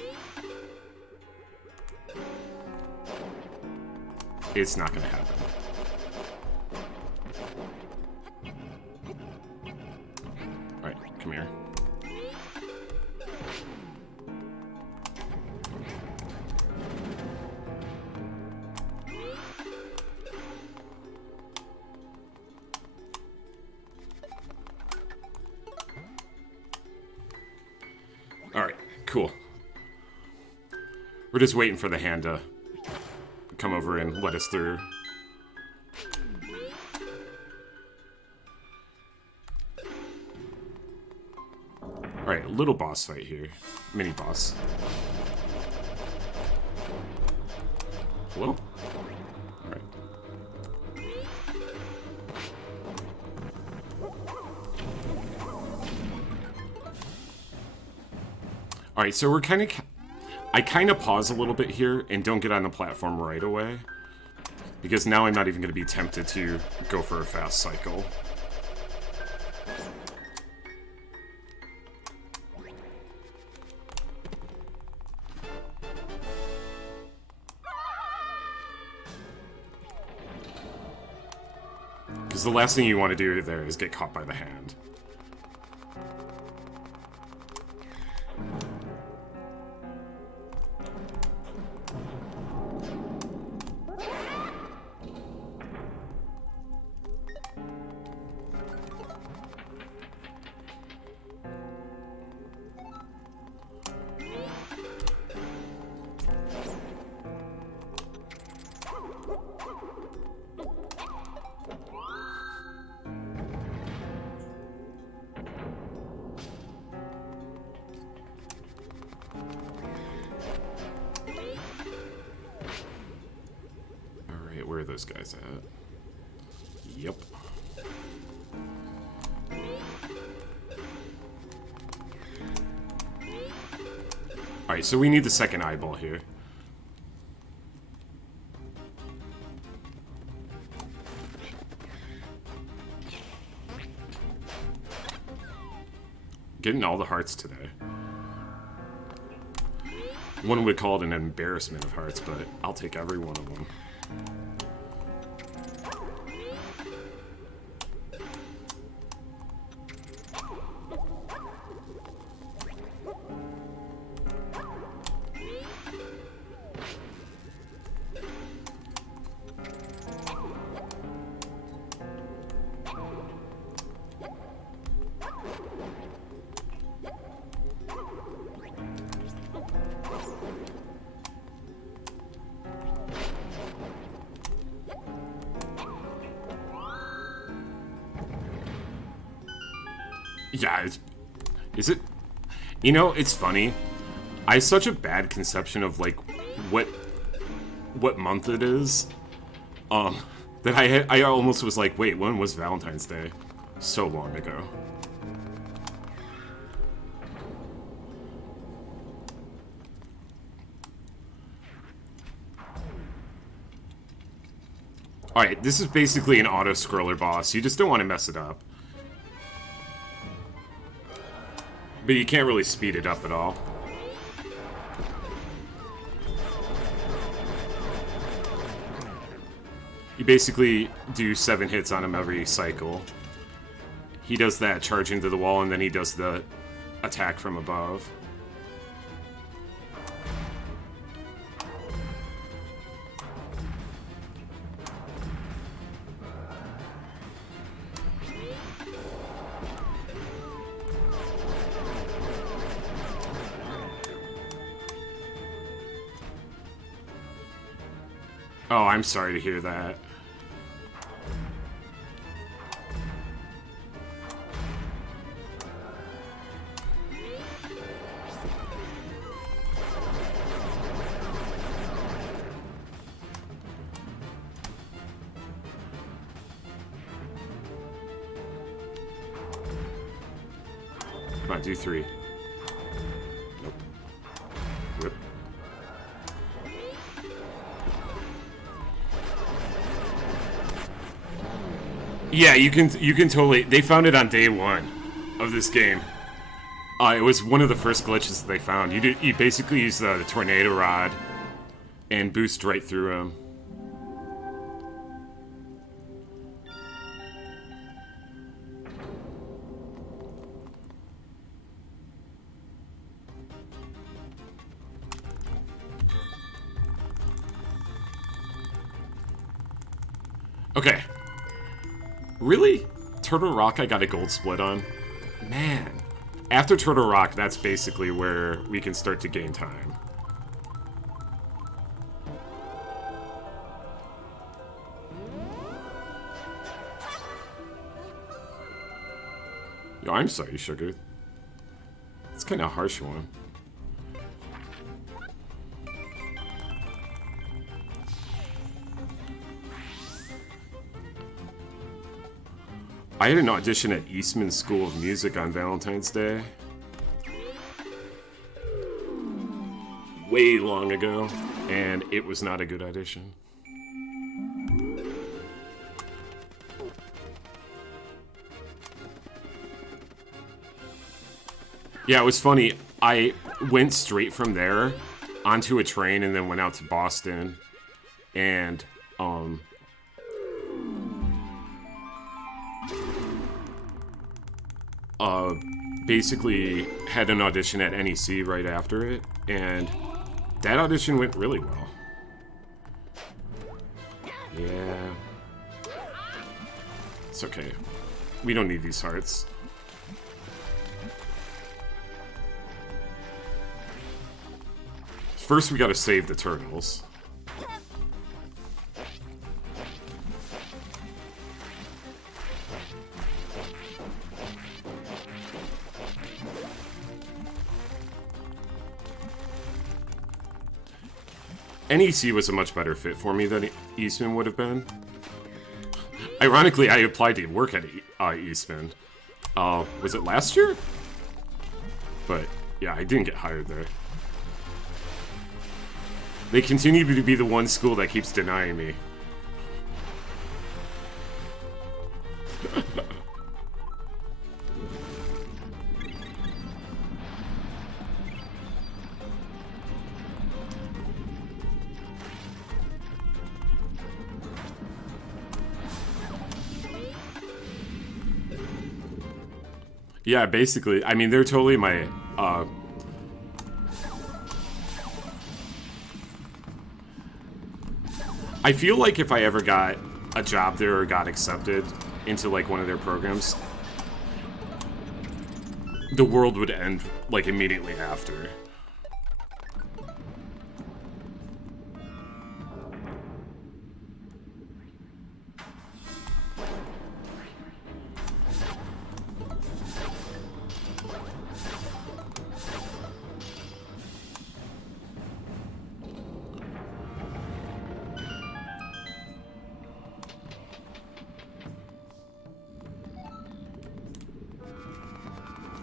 It's not gonna happen. Alright, come here. Alright, cool. We're just waiting for the hand to come over and let us through. Alright, a little boss fight here. Mini boss. Hello? Alright. Alright, so we're I kind of pause a little bit here and don't get on the platform right away. Because now I'm not even going to be tempted to go for a fast cycle. Because the last thing you want to do there is get caught by the hand. Where are those guys at? Yep. Alright, so we need the second eyeball here. Getting all the hearts today. One would call it an embarrassment of hearts, but I'll take every one of them. Yeah, is it? You know, it's funny. I have such a bad conception of like what month it is. That I almost was like, wait, when was Valentine's Day? So long ago. Alright, this is basically an auto-scroller boss. You just don't want to mess it up. But you can't really speed it up at all. You basically do 7 hits on him every cycle. He does that charge into the wall, and then he does the attack from above. Oh, I'm sorry to hear that. Come on, do 3. Nope. Whip. Yeah, you can totally. They found it on day 1 of this game. It was one of the first glitches that they found. You basically use the tornado rod and boost right through them. Okay. Really? Turtle Rock I got a gold split on? Man. After Turtle Rock, that's basically where we can start to gain time. Yo, I'm sorry, Sugar. It's kind of a harsh one. I had an audition at Eastman School of Music on Valentine's Day. Way long ago, and it was not a good audition. Yeah, it was funny. I went straight from there onto a train and then went out to Boston and basically had an audition at NEC right after it, and that audition went really well. Yeah. It's okay. We don't need these hearts. First, we gotta save the turtles. NEC was a much better fit for me than Eastman would have been. Ironically, I applied to work at Eastman. Was it last year? But, yeah, I didn't get hired there. They continue to be the one school that keeps denying me. Yeah, basically. I mean, they're totally my, I feel like if I ever got a job there or got accepted into, like, one of their programs, the world would end, like, immediately after.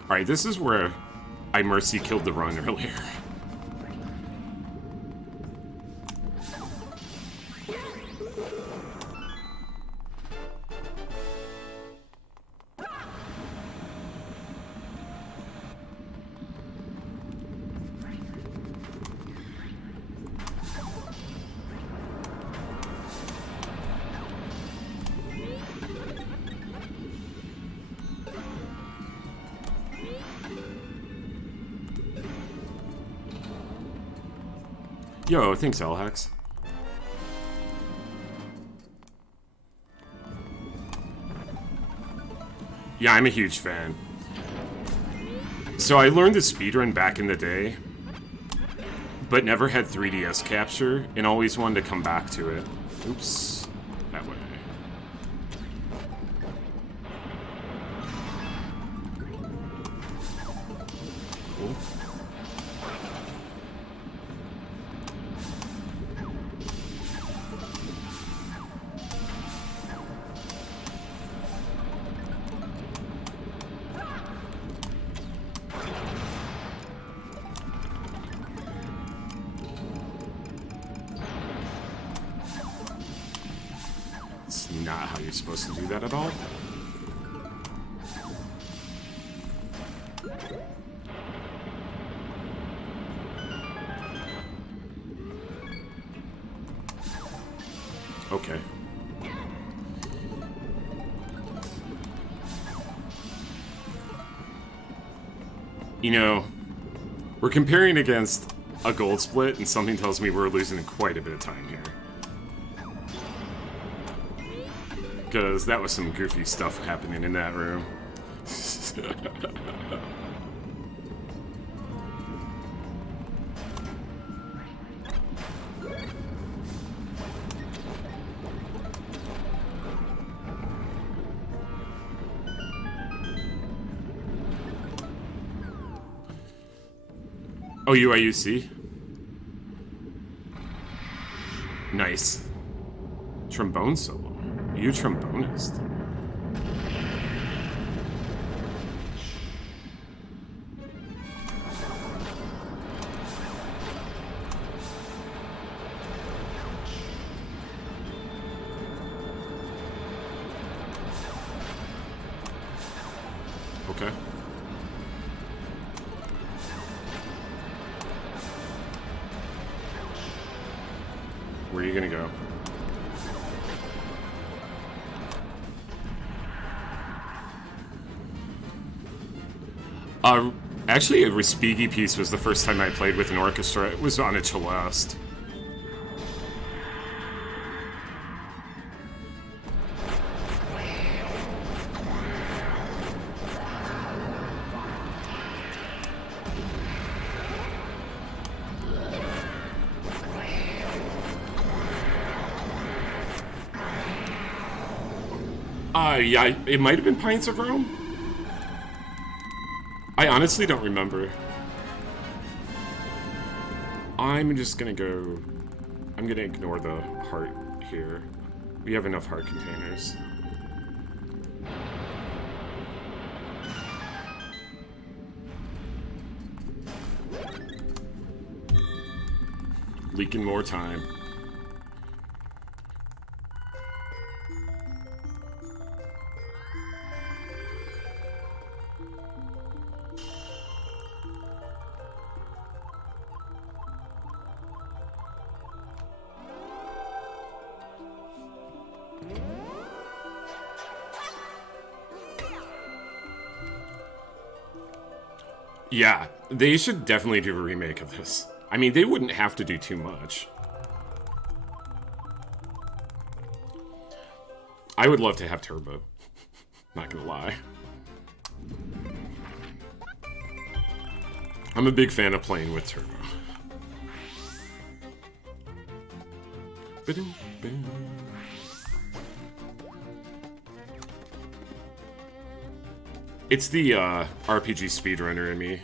Alright, this is where I mercy killed the run earlier. Yo, thanks, Alhex. Yeah, I'm a huge fan. So I learned the speedrun back in the day, but never had 3DS capture, and always wanted to come back to it. Oops. That way. Cool. Not how you're supposed to do that at all. Okay. You know, we're comparing against a gold split, and something tells me we're losing quite a bit of time here. Because that was some goofy stuff happening in that room. Oh, UIUC? Nice. Trombone solo. You trombonist. Okay. Where are you gonna go? Actually, a Respighi piece was the first time I played with an orchestra. It was on a celeste. Yeah, it might have been Pints of Rome. I honestly don't remember. I'm just gonna go... I'm gonna ignore the heart here. We have enough heart containers. Leaking more time. Yeah, they should definitely do a remake of this. I mean, they wouldn't have to do too much. I would love to have Turbo. Not gonna lie. I'm a big fan of playing with Turbo. It's the RPG speedrunner in me.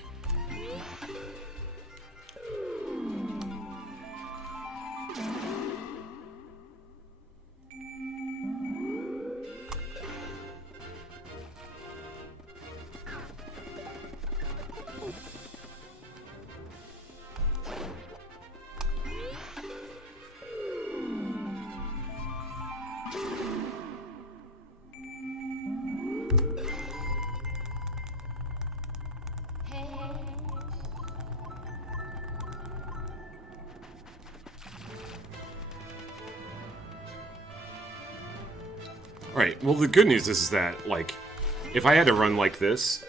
Alright, well the good news is that, like, if I had to run like this,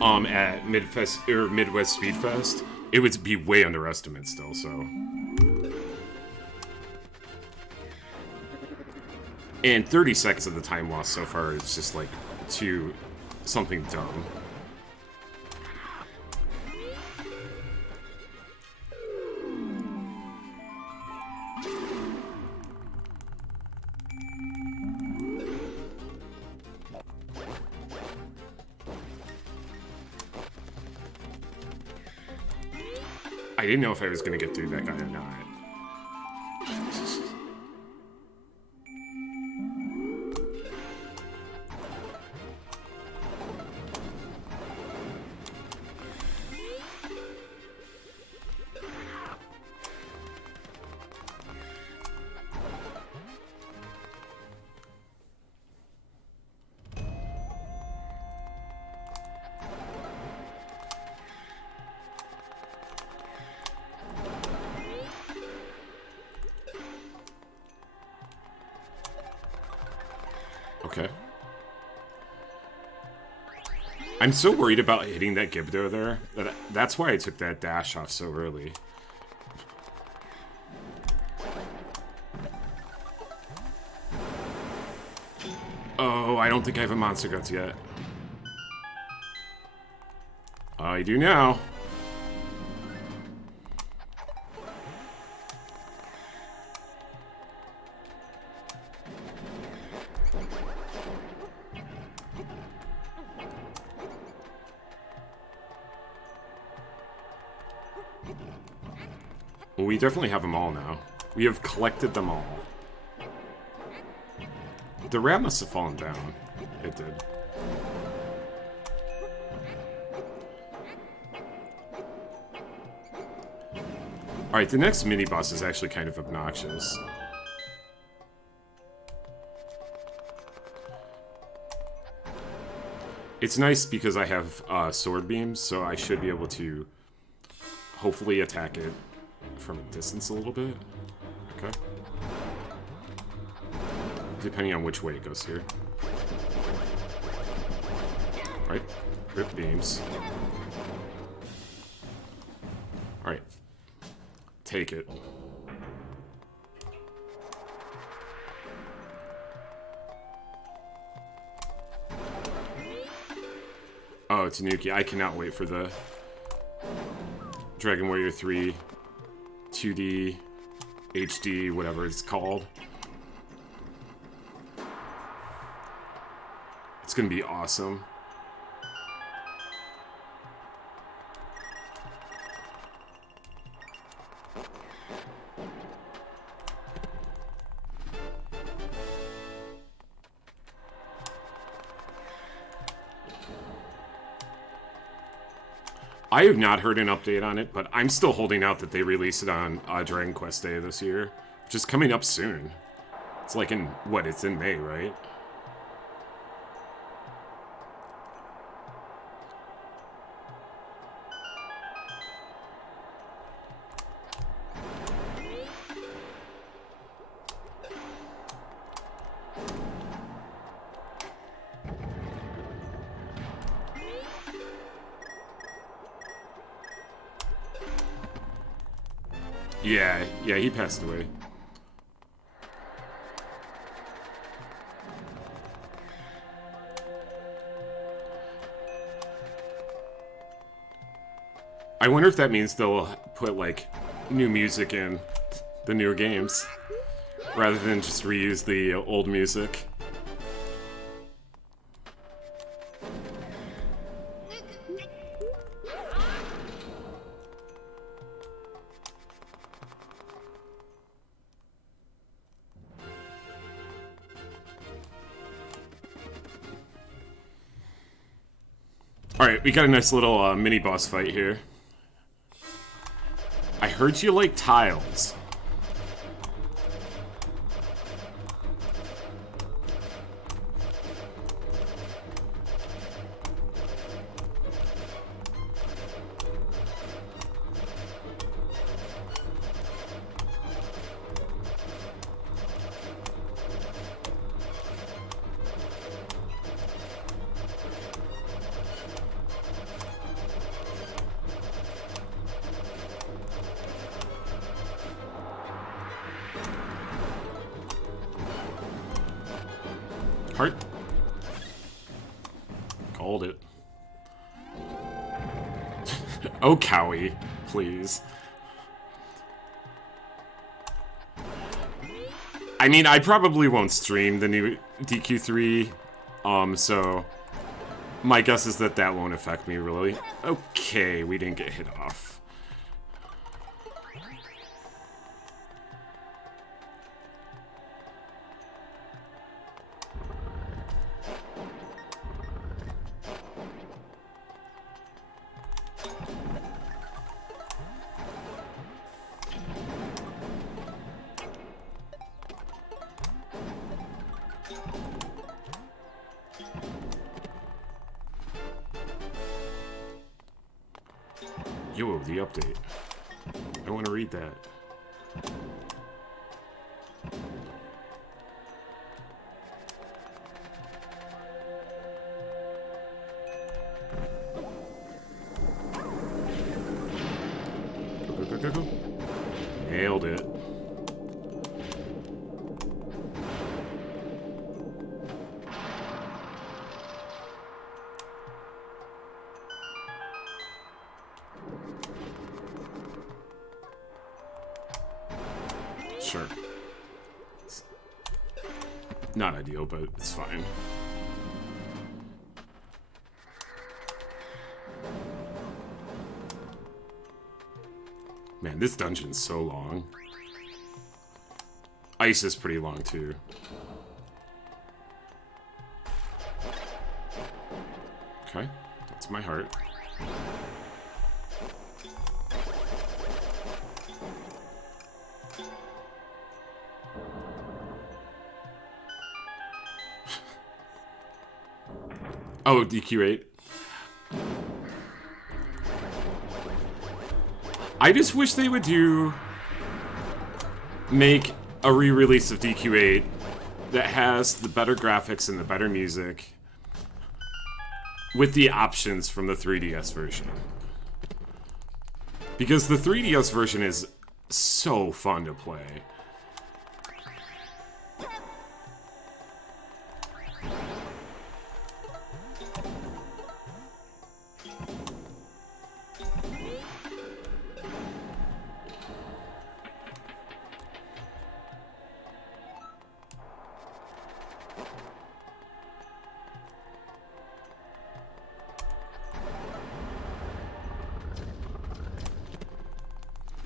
at Midwest Speedfest, it would be way underestimated still, so. And 30 seconds of the time lost so far is just, like, to something dumb. I didn't know if I was gonna get through that guy or not. Okay. I'm so worried about hitting that Gibdo there. That's why I took that dash off so early. Oh, I don't think I have a Monster Guts yet. I do now. Well, we definitely have them all now. We have collected them all. The rat must have fallen down. It did. Alright, the next mini-boss is actually kind of obnoxious. It's nice because I have sword beams, so I should be able to hopefully attack it from a distance a little bit. Okay. depending on which way it goes here. Right? Rip beams. Alright. Take it. Oh, it's Nuki. I cannot wait for the Dragon Warrior 3 2D HD, whatever it's called. It's gonna be awesome. I have not heard an update on it, but I'm still holding out that they release it on Dragon Quest Day this year, which is coming up soon. It's like in, what, it's in May, right? Yeah, he passed away. I wonder if that means they'll put, like, new music in the newer games, rather than just reuse the old music. Alright, we got a nice little mini boss fight here. I heard you like tiles. Heart. Called it. Oh, Cowie, please. I mean, I probably won't stream the new DQ3, so my guess is that that won't affect me, really. Okay, we didn't get hit off. Yo, the update. I want to read that. Go. Nailed it. Sure. It's not ideal, but it's fine. Man, this dungeon's so long. Ice is pretty long, too. Okay, that's my heart. Oh, DQ8. I just wish they would make a re-release of DQ8 that has the better graphics and the better music with the options from the 3DS version. Because the 3DS version is so fun to play.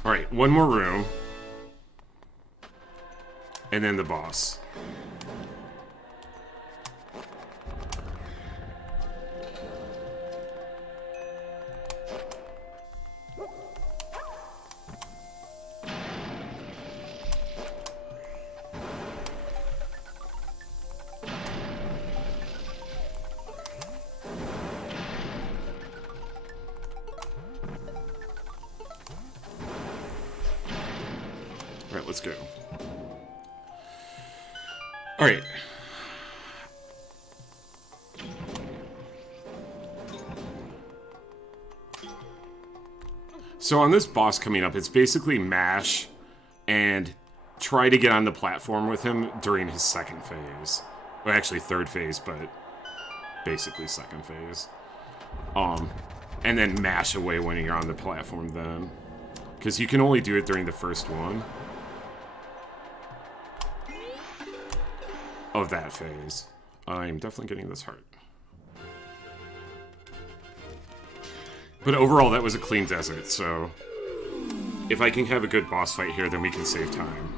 Alright, one more room. And then the boss. Alright, let's go. Alright. So on this boss coming up, it's basically mash and try to get on the platform with him during his second phase. Well, actually third phase, but basically second phase. And then mash away when you're on the platform then. Because you can only do it during the first one of that phase. I'm definitely getting this heart. But overall, that was a clean desert, so if I can have a good boss fight here, then we can save time.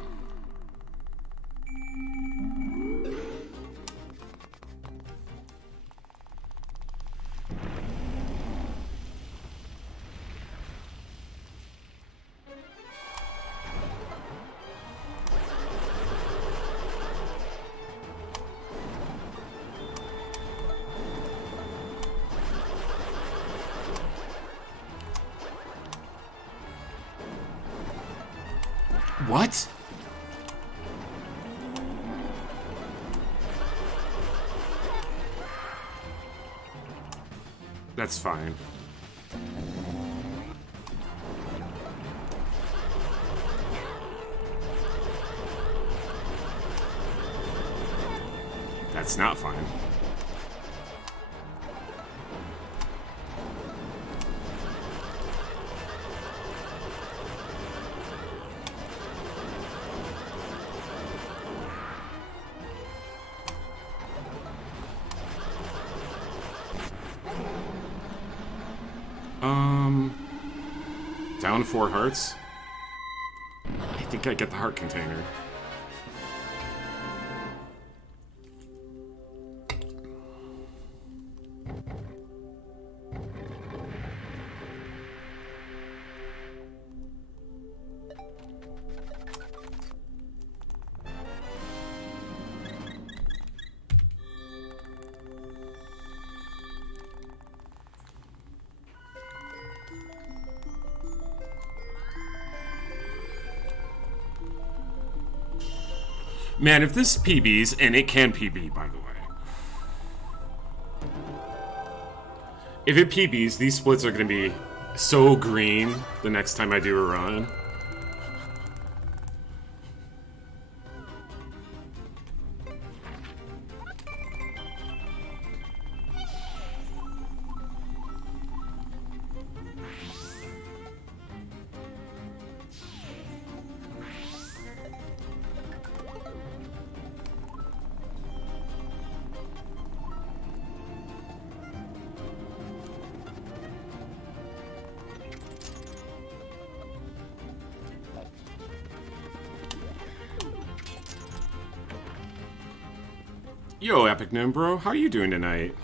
What? That's fine. That's not fine. Down 4 hearts. I think I get the heart container. Man, if this PBs, and it can PB, by the way. If it PBs, these splits are going to be so green the next time I do a run. Yo, Epic Nim, bro, how you doing tonight?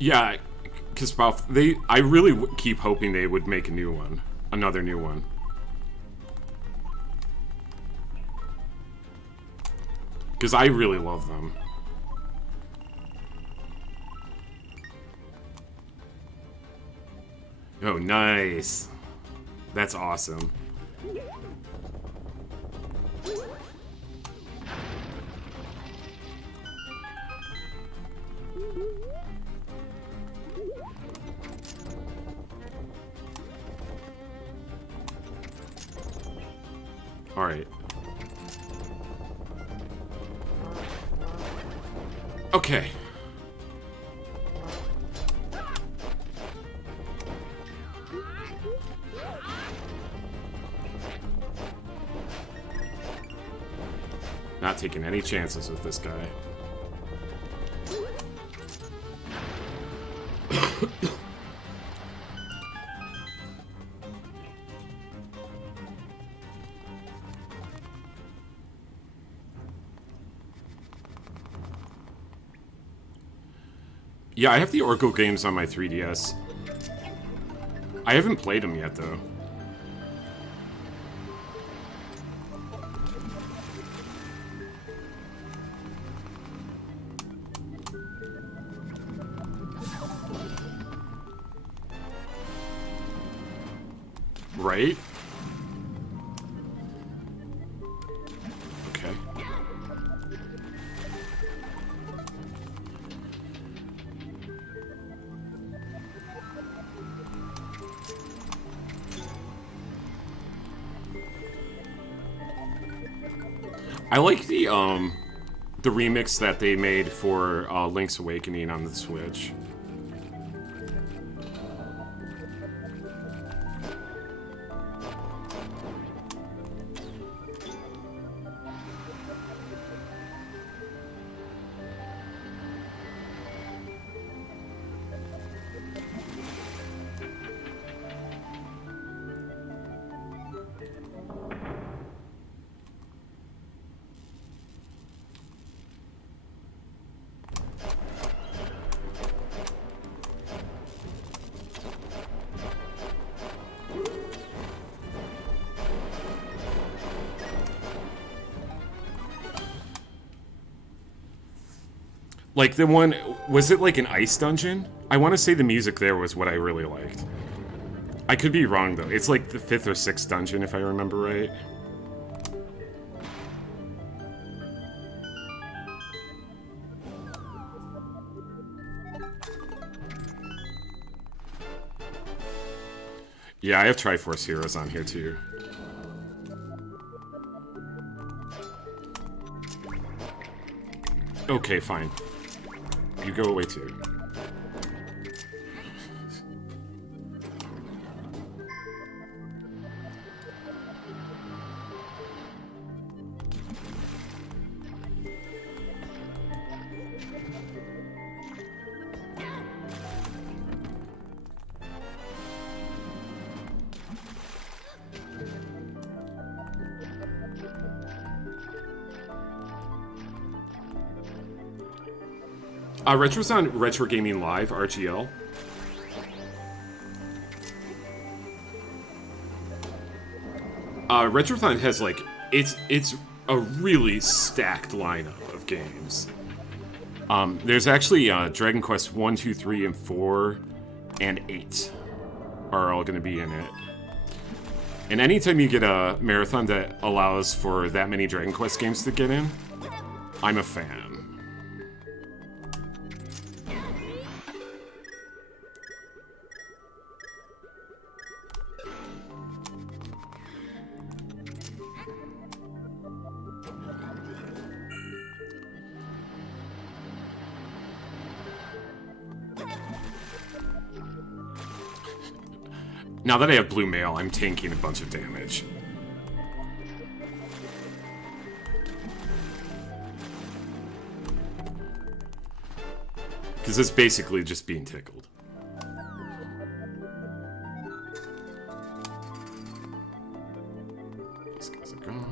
Yeah, because I really keep hoping they would make a new one, another new one. Because I really love them. Oh, nice. That's awesome. Alright. Okay. Not taking any chances with this guy. Yeah, I have the Oracle games on my 3DS. I haven't played them yet, though. Right? Okay. I like the remix that they made for Link's Awakening on the Switch. Like the one, was it like an ice dungeon? I want to say the music there was what I really liked. I could be wrong though. It's like the 5th or 6th dungeon if I remember right. Yeah, I have Triforce Heroes on here too. Okay, fine. You go away too. Retro's on Retro Gaming Live, RGL. Retrothon has like it's a really stacked lineup of games. There's actually Dragon Quest 1, 2, 3, and 4, and 8 are all going to be in it. And anytime you get a marathon that allows for that many Dragon Quest games to get in, I'm a fan. Now that I have blue mail, I'm tanking a bunch of damage. Because it's basically just being tickled. These guys are gone.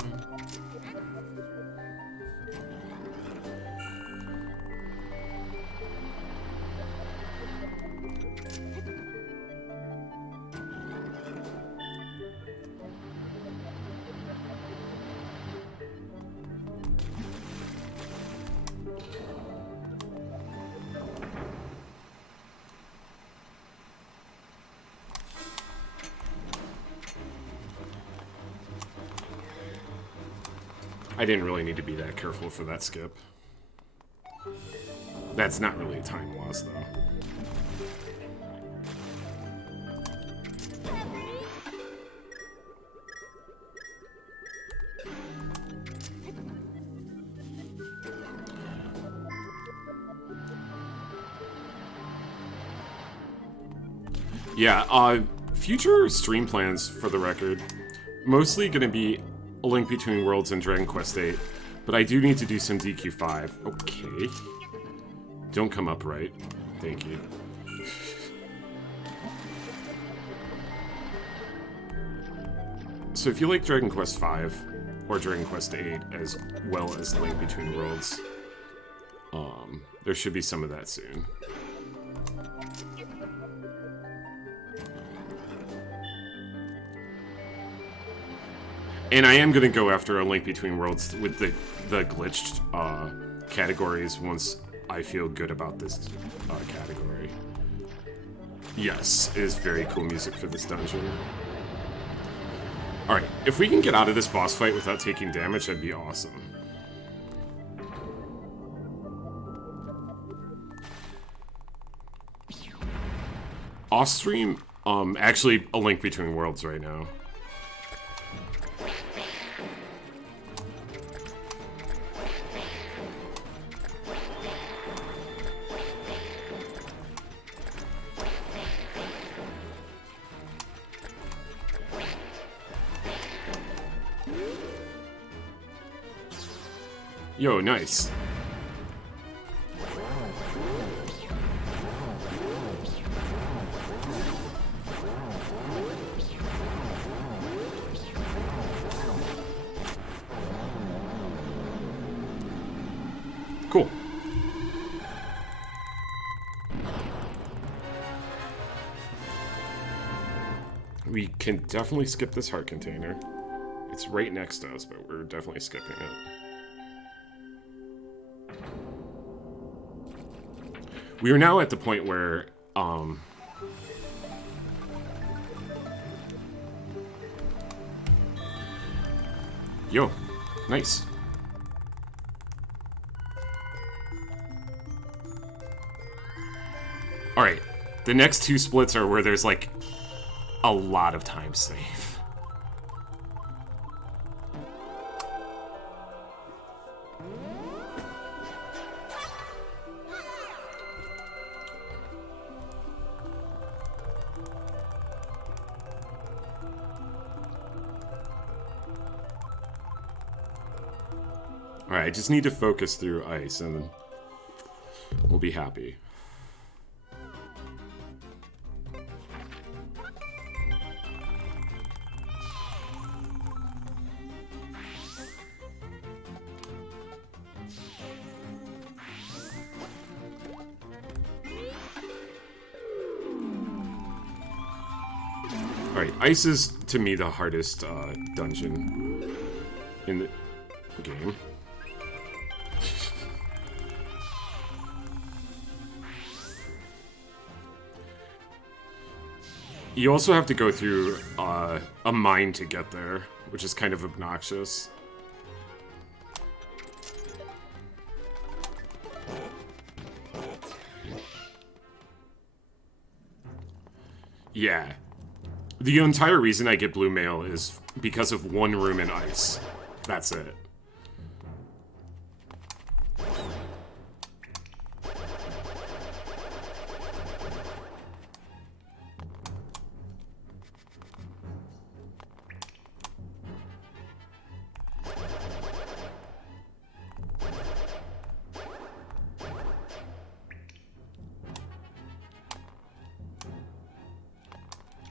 I didn't really need to be that careful for that skip. That's not really a time loss, though. Yeah, future stream plans, for the record, mostly gonna be A Link Between Worlds and Dragon Quest VIII, but I do need to do some DQ5. Okay. Don't come up right. Thank you. So if you like Dragon Quest V, or Dragon Quest VIII, as well as Link Between Worlds, there should be some of that soon. And I am going to go after A Link Between Worlds with the glitched categories once I feel good about this category. Yes, it is very cool music for this dungeon. Alright, if we can get out of this boss fight without taking damage, that'd be awesome. Off-stream, actually A Link Between Worlds right now. Yo, nice. Cool. We can definitely skip this heart container. It's right next to us, but we're definitely skipping it. We are now at the point where, yo, nice. Alright, the next two splits are where there's, like, a lot of time save. Alright, I just need to focus through ice and we'll be happy. Alright, ice is, to me, the hardest dungeon in the game. You also have to go through a mine to get there, which is kind of obnoxious. Yeah. The entire reason I get blue mail is because of one room in ice. That's it.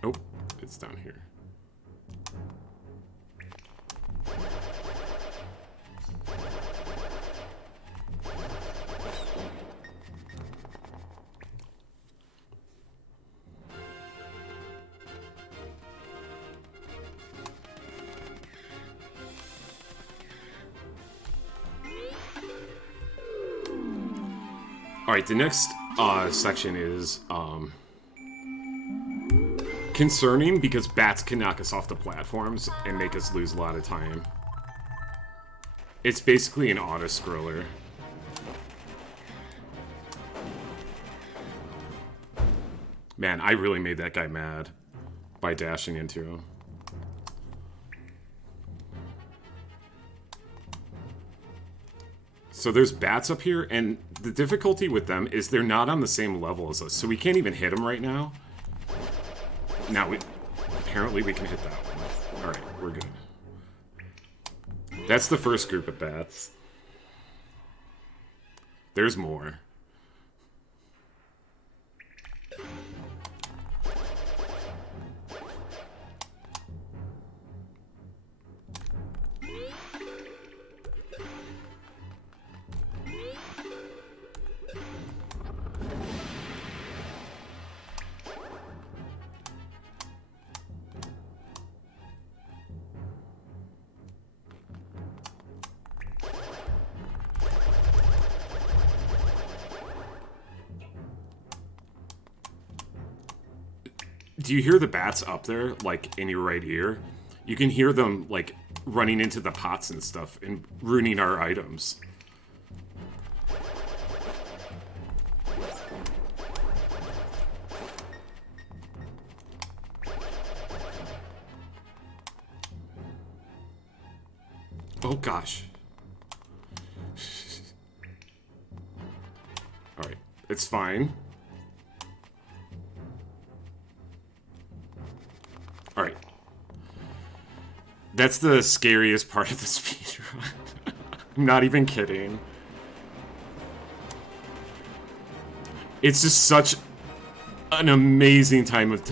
Oh, it's down here. Alright, the next section is concerning because bats can knock us off the platforms and make us lose a lot of time. It's basically an auto-scroller. Man, I really made that guy mad by dashing into him. So there's bats up here, and the difficulty with them is they're not on the same level as us, so we can't even hit them right now. Now apparently we can hit that one. Alright, we're good. That's the first group of bats. There's more. Do you hear the bats up there, like, in your right ear? You can hear them, like, running into the pots and stuff and ruining our items. Oh, gosh. Alright, it's fine. Alright. That's the scariest part of the speedrun. I'm not even kidding. It's just such an amazing time of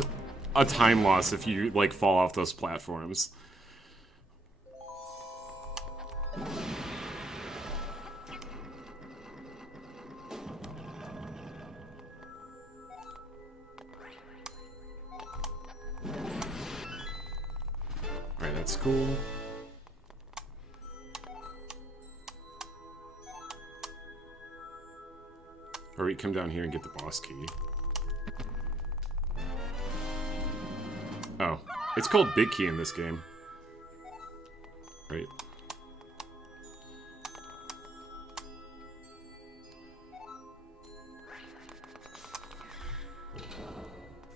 a time loss if you, like, fall off those platforms. Alright, that's cool. Or we come down here and get the boss key. Oh, it's called Big Key in this game. Right.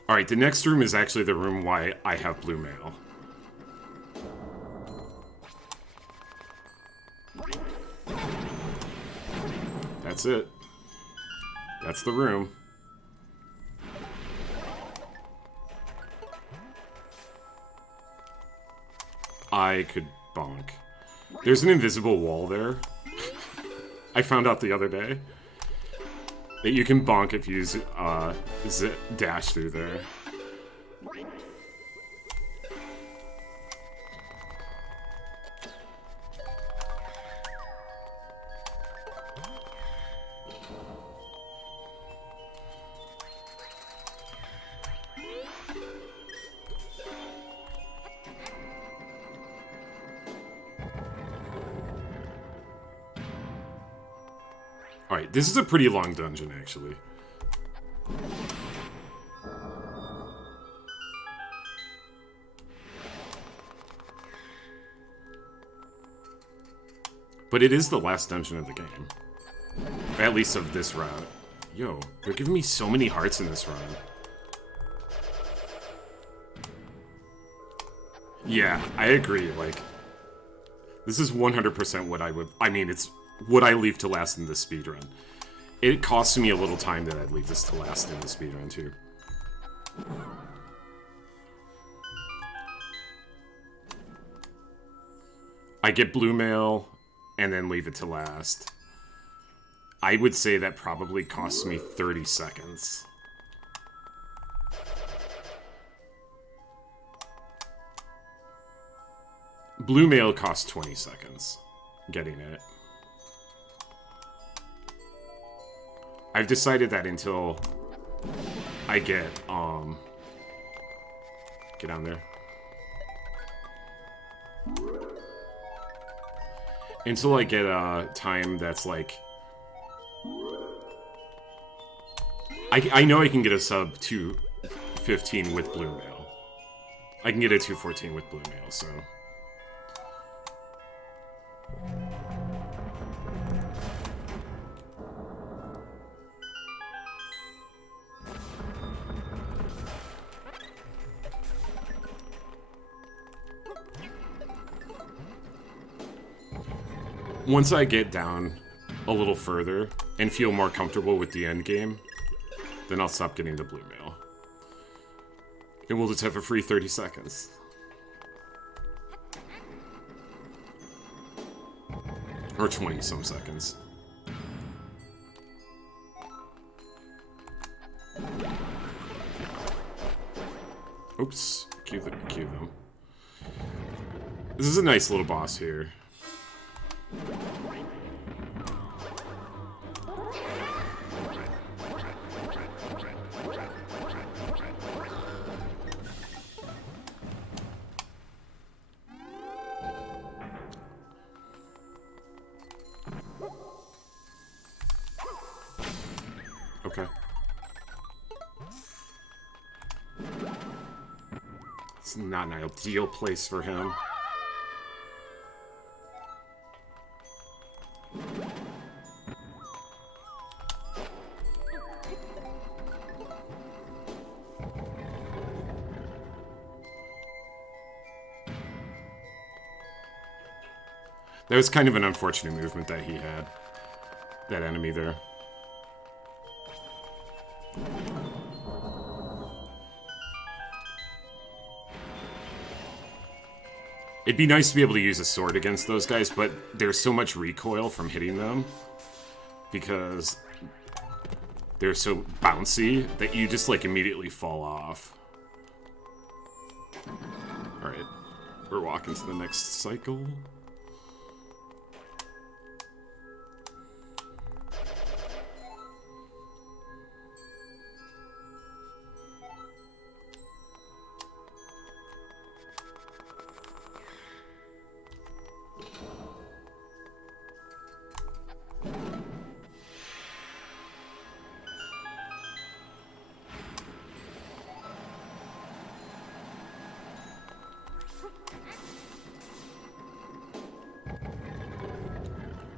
Alright, the next room is actually the room why I have blue mail. That's it. That's the room. I could bonk. There's an invisible wall there. I found out the other day that you can bonk if you dash through there. Alright, this is a pretty long dungeon, actually. But it is the last dungeon of the game. At least of this route. Yo, they're giving me so many hearts in this run. Yeah, I agree, like... This is 100% what I would... I mean, it's what I leave to last in this speedrun. It costs me a little time that I'd leave this to last in the speedrun, too. I get blue mail, and then leave it to last. I would say that probably costs me 30 seconds. Blue mail costs 20 seconds. Getting it. I've decided that until I get, get down there. Until I get a time that's like... I know I can get a sub 215 with blue mail. I can get a 214 with blue mail, so... Once I get down a little further and feel more comfortable with the end game, then I'll stop getting the blue mail. And we'll just have a free 30 seconds. Or 20 some seconds. Oops. Cue them. This is a nice little boss here. Okay. It's not an ideal place for him. That was kind of an unfortunate movement that he had. That enemy there. It'd be nice to be able to use a sword against those guys, but there's so much recoil from hitting them because they're so bouncy that you just, like, immediately fall off. Alright. We're walking to the next cycle.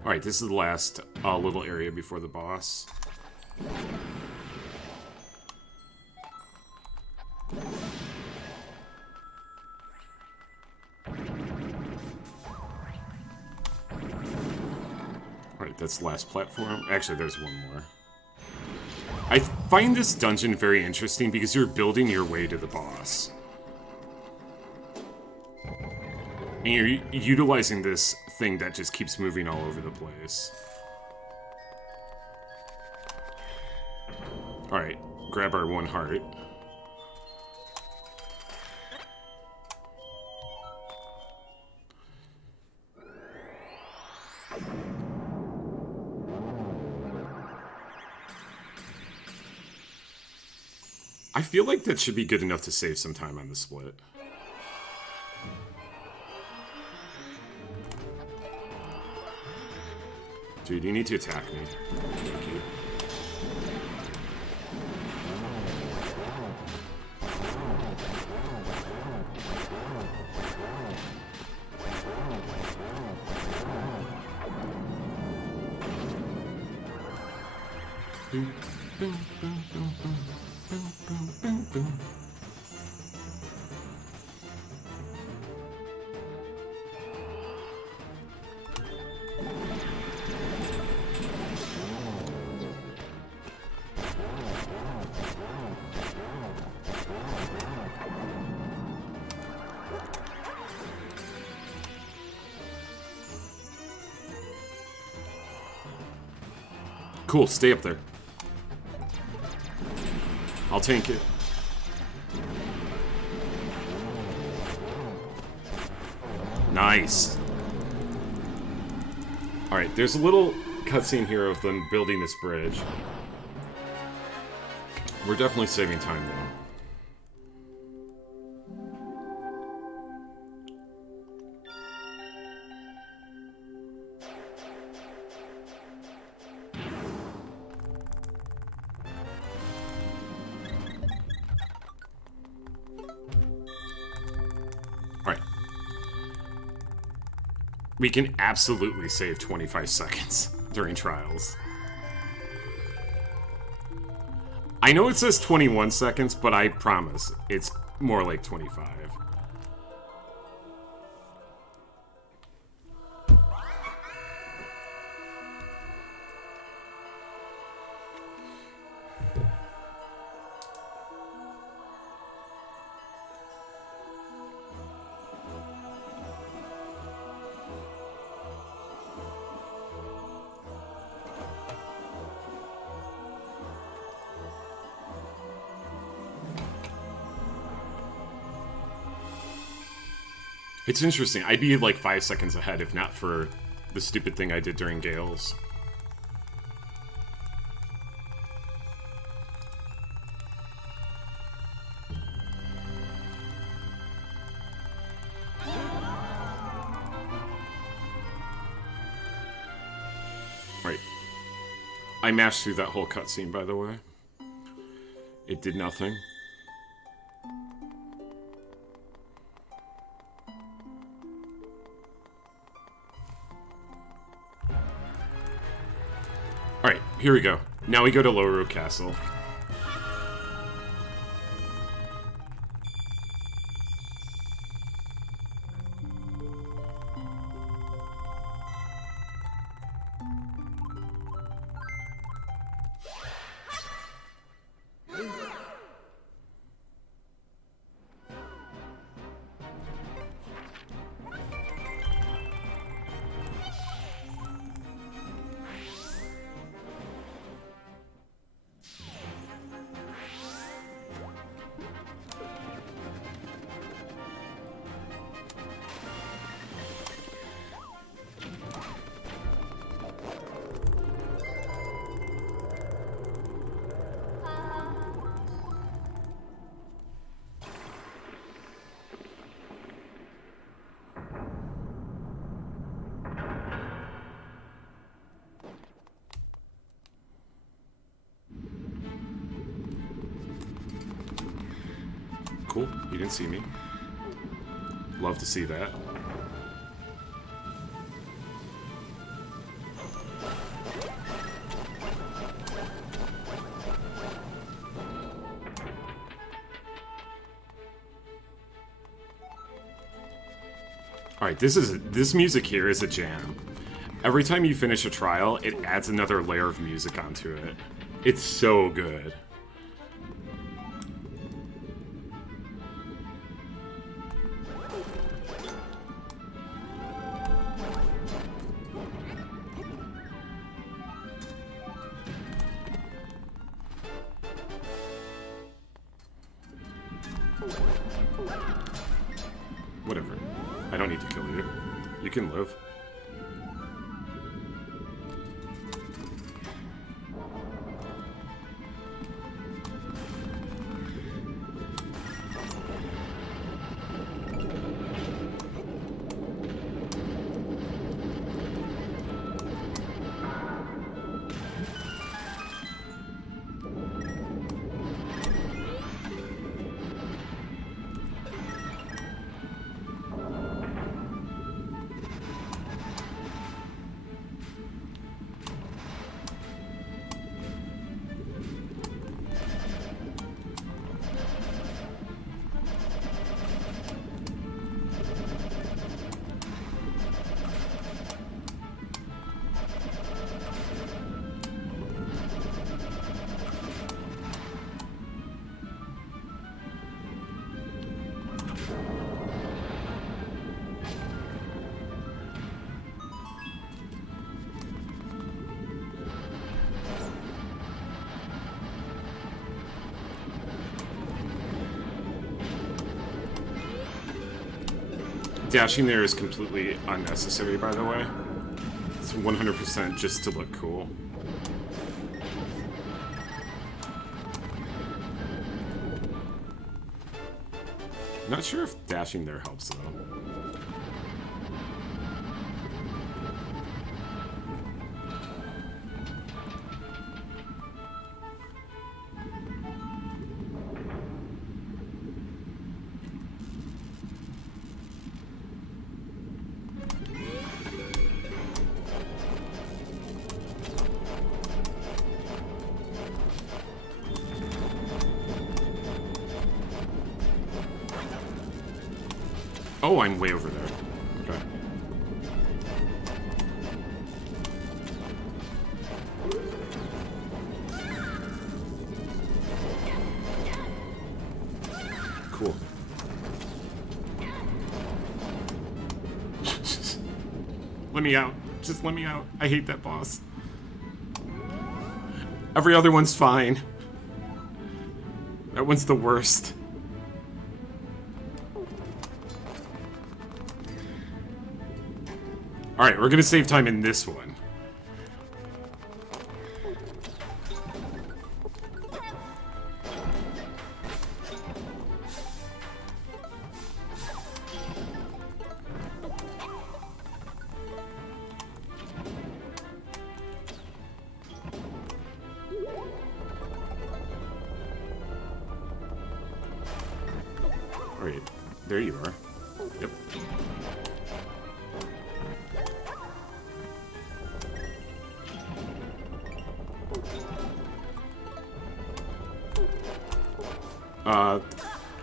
Alright, this is the last little area before the boss. Alright, that's the last platform. Actually, there's one more. I find this dungeon very interesting because you're building your way to the boss. And you're utilizing this thing that just keeps moving all over the place. Alright, grab our one heart. I feel like that should be good enough to save some time on the split. Dude, you need to attack me. Thank you. Boom, boom, boom, boom, boom, boom, boom, boom, boom. Cool, stay up there. I'll tank it. Nice. Alright, there's a little cutscene here of them building this bridge. We're definitely saving time, though. We can absolutely save 25 seconds during trials. I know it says 21 seconds, but I promise it's more like 25. It's interesting. I'd be like 5 seconds ahead if not for the stupid thing I did during Gales. Right. I mashed through that whole cutscene, by the way. It did nothing. Alright, here we go. Now we go to Lower Road Castle. Cool. You didn't see me. Love to see that. Alright, this music here is a jam. Every time you finish a trial, it adds another layer of music onto it. It's so good. Whatever. I don't need to kill you. You can live. Dashing there is completely unnecessary, by the way. It's 100% just to look cool. Not sure if dashing there helps, though. Oh, I'm way over there. Okay. Cool. Let me out. Just let me out. I hate that boss. Every other one's fine. That one's the worst. Alright, we're gonna save time in this one. Alright, there you are. Yep. I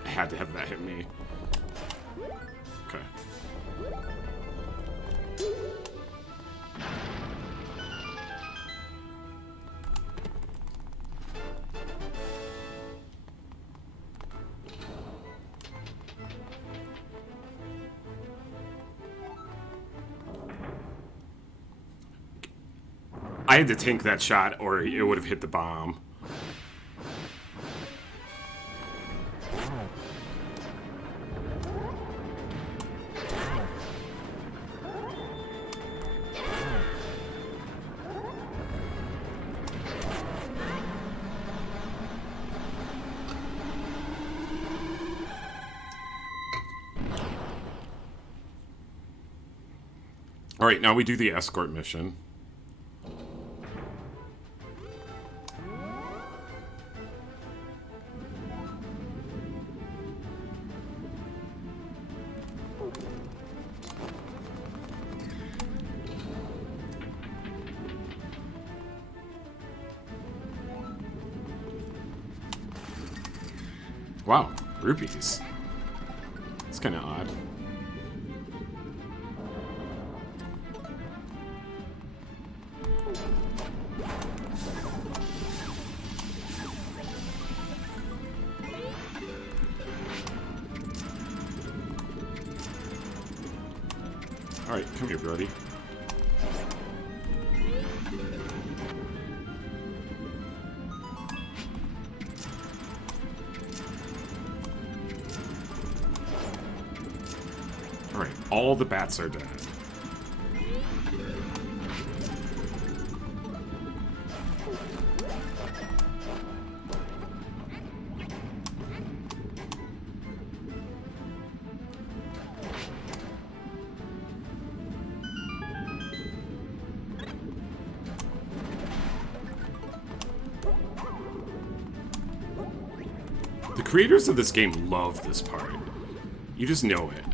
had to have that hit me. Okay. I had to tank that shot or it would have hit the bomb. Alright, now we do the escort mission. Wow, rupees. It's kind of odd. Alright, come here, Brody. Alright, all the bats are dead. The creators of this game love this part. You just know it.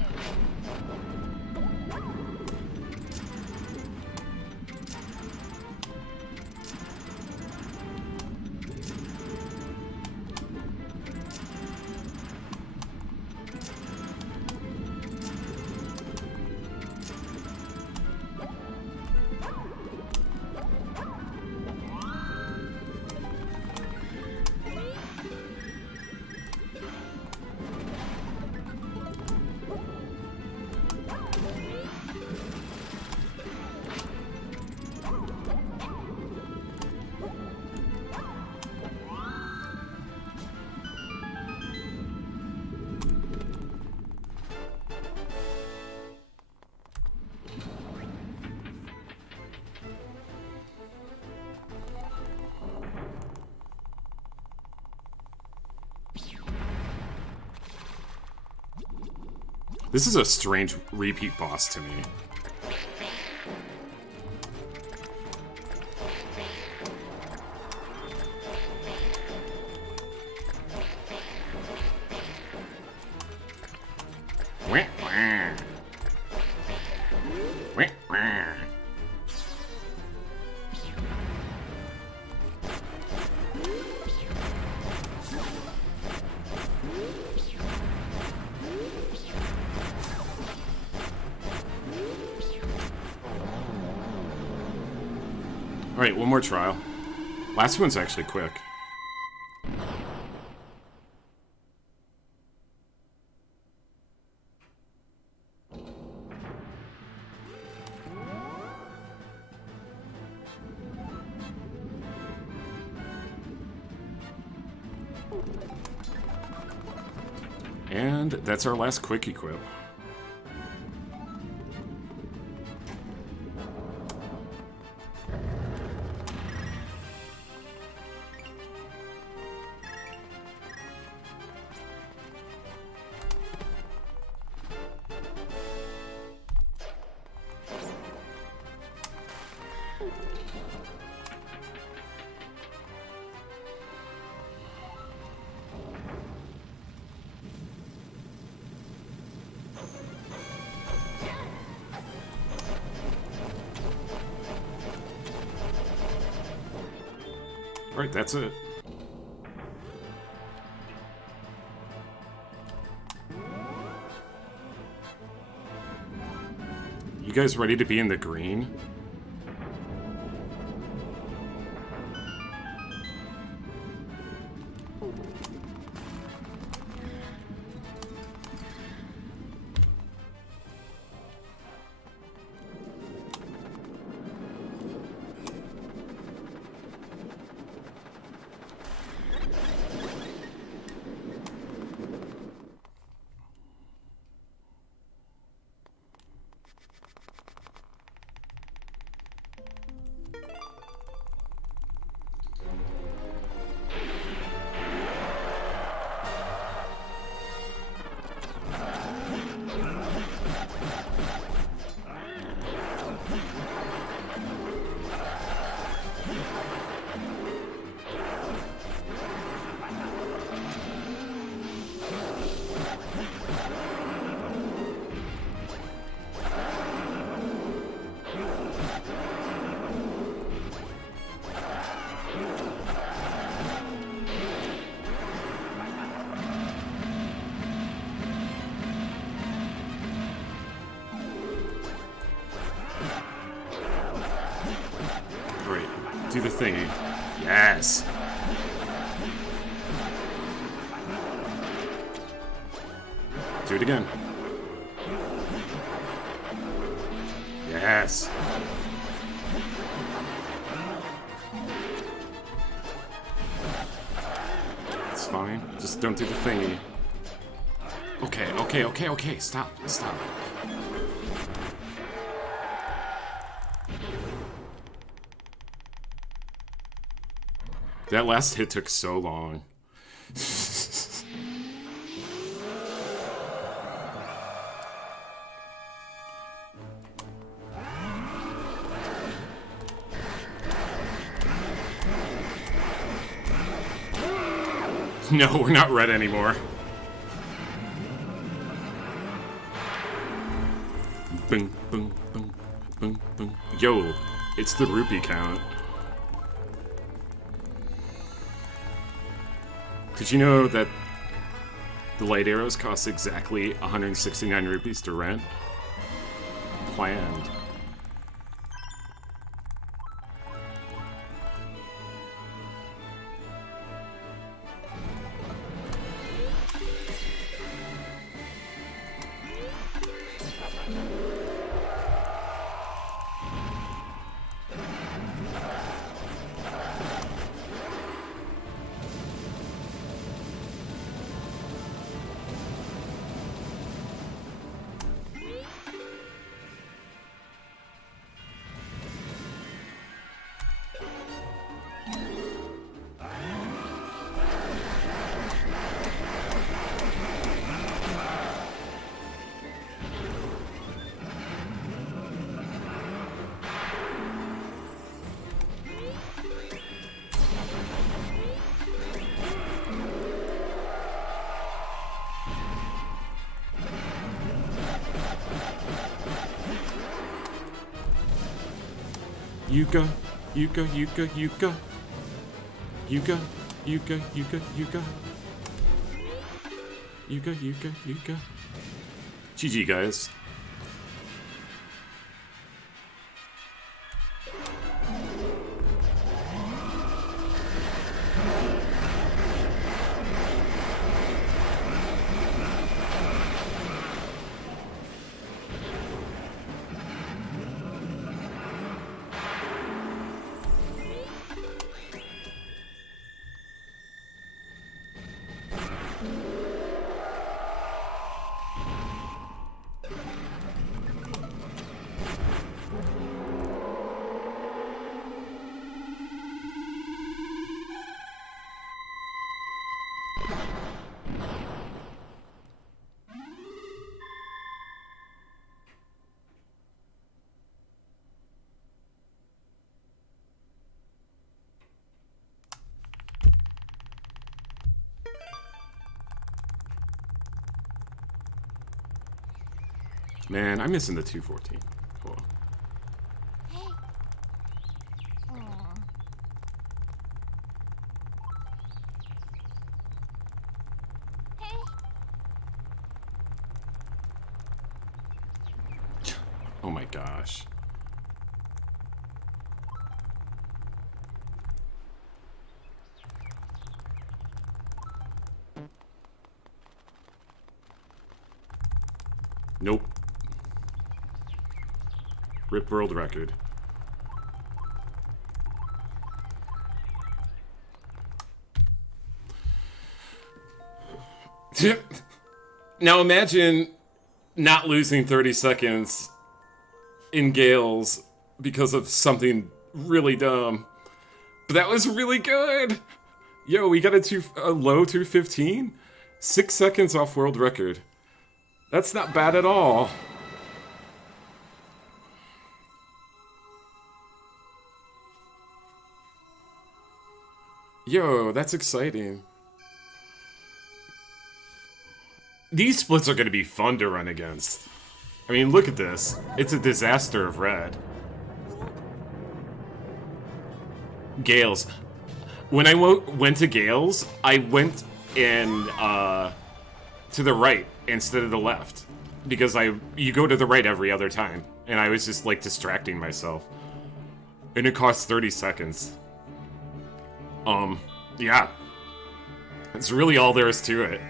This is a strange repeat boss to me. Wah, wah. Wah, wah. Alright, one more trial. Last one's actually quick. And that's our last quick equip. Alright, that's it. You guys ready to be in the green? Do the thingy. Yes! Do it again. Yes! It's fine. Just don't do the thingy. Okay. Stop. That last hit took so long. No, we're not red anymore. Boom, boom, boom, boom, boom. Yo, it's the rupee count. Did you know that the light arrows cost exactly 169 rupees to rent? Planned. Yuka. GG, guys. Man, I'm missing the 214. Cool. Oh my gosh. Nope. Rip world record. Now imagine not losing 30 seconds in Gales because of something really dumb. But that was really good! Yo, we got a low 215? 6 seconds off world record. That's not bad at all. Yo, that's exciting. These splits are going to be fun to run against. I mean, look at this. It's a disaster of red. Gales. When I went to Gales, I went in to the right instead of the left. Because you go to the right every other time. And I was just, like, distracting myself. And it costs 30 seconds. Yeah. That's really all there is to it.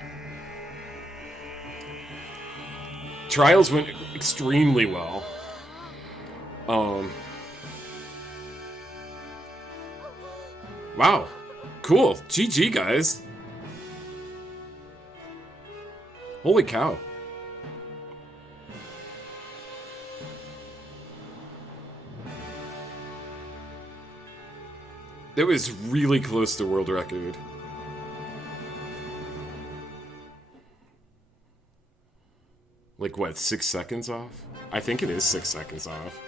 Trials went extremely well. Wow. Cool. GG, guys. Holy cow. That was really close to world record. Like, what, 6 seconds off? I think it is 6 seconds off.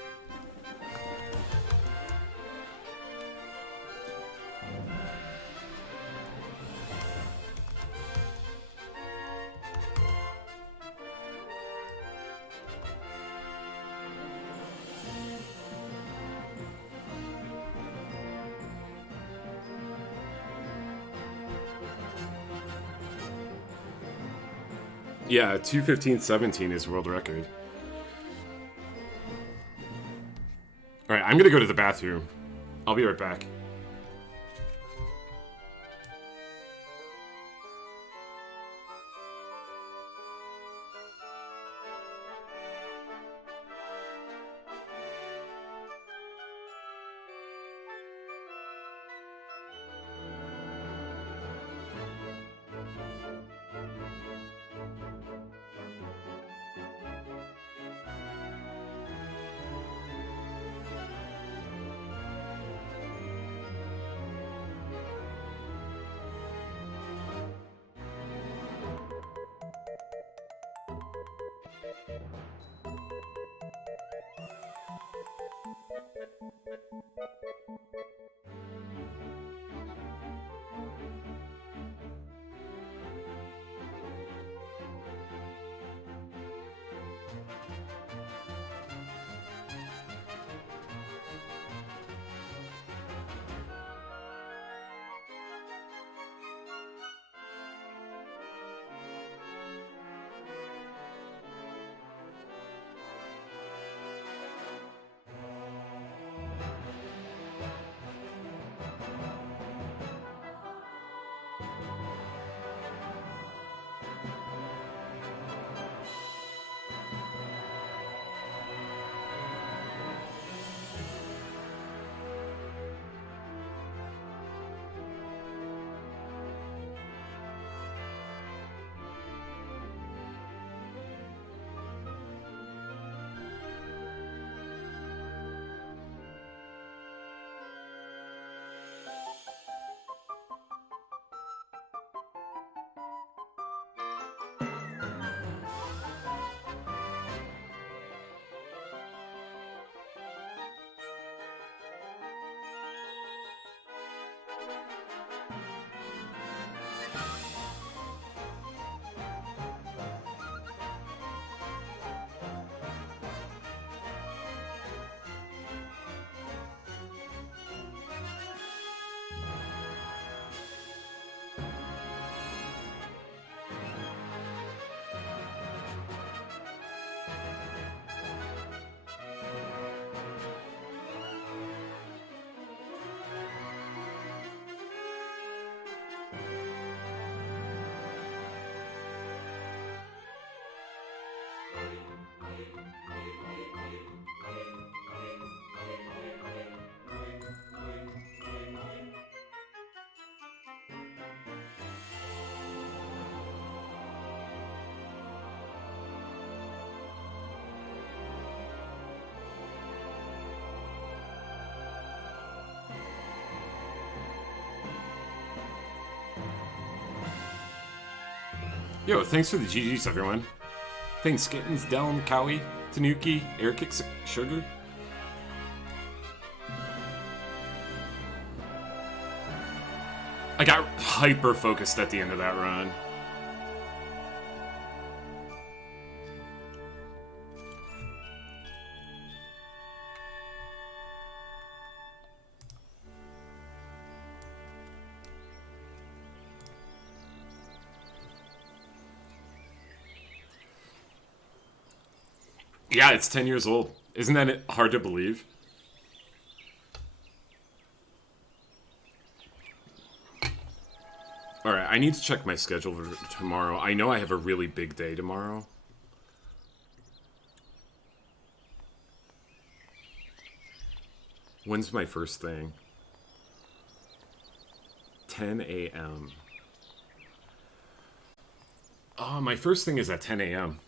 Yeah, 2:15:17 is world record. Alright, I'm gonna go to the bathroom. I'll be right back. Yo, thanks for the GGs, everyone. Thanks, Skittins, Delm, Cowie, Tanuki, Airkick, Sugar. I got hyper-focused at the end of that run. Yeah, it's 10 years old. Isn't that hard to believe? Alright, I need to check my schedule for tomorrow. I know I have a really big day tomorrow. When's my first thing? 10 a.m. Oh, my first thing is at 10 a.m.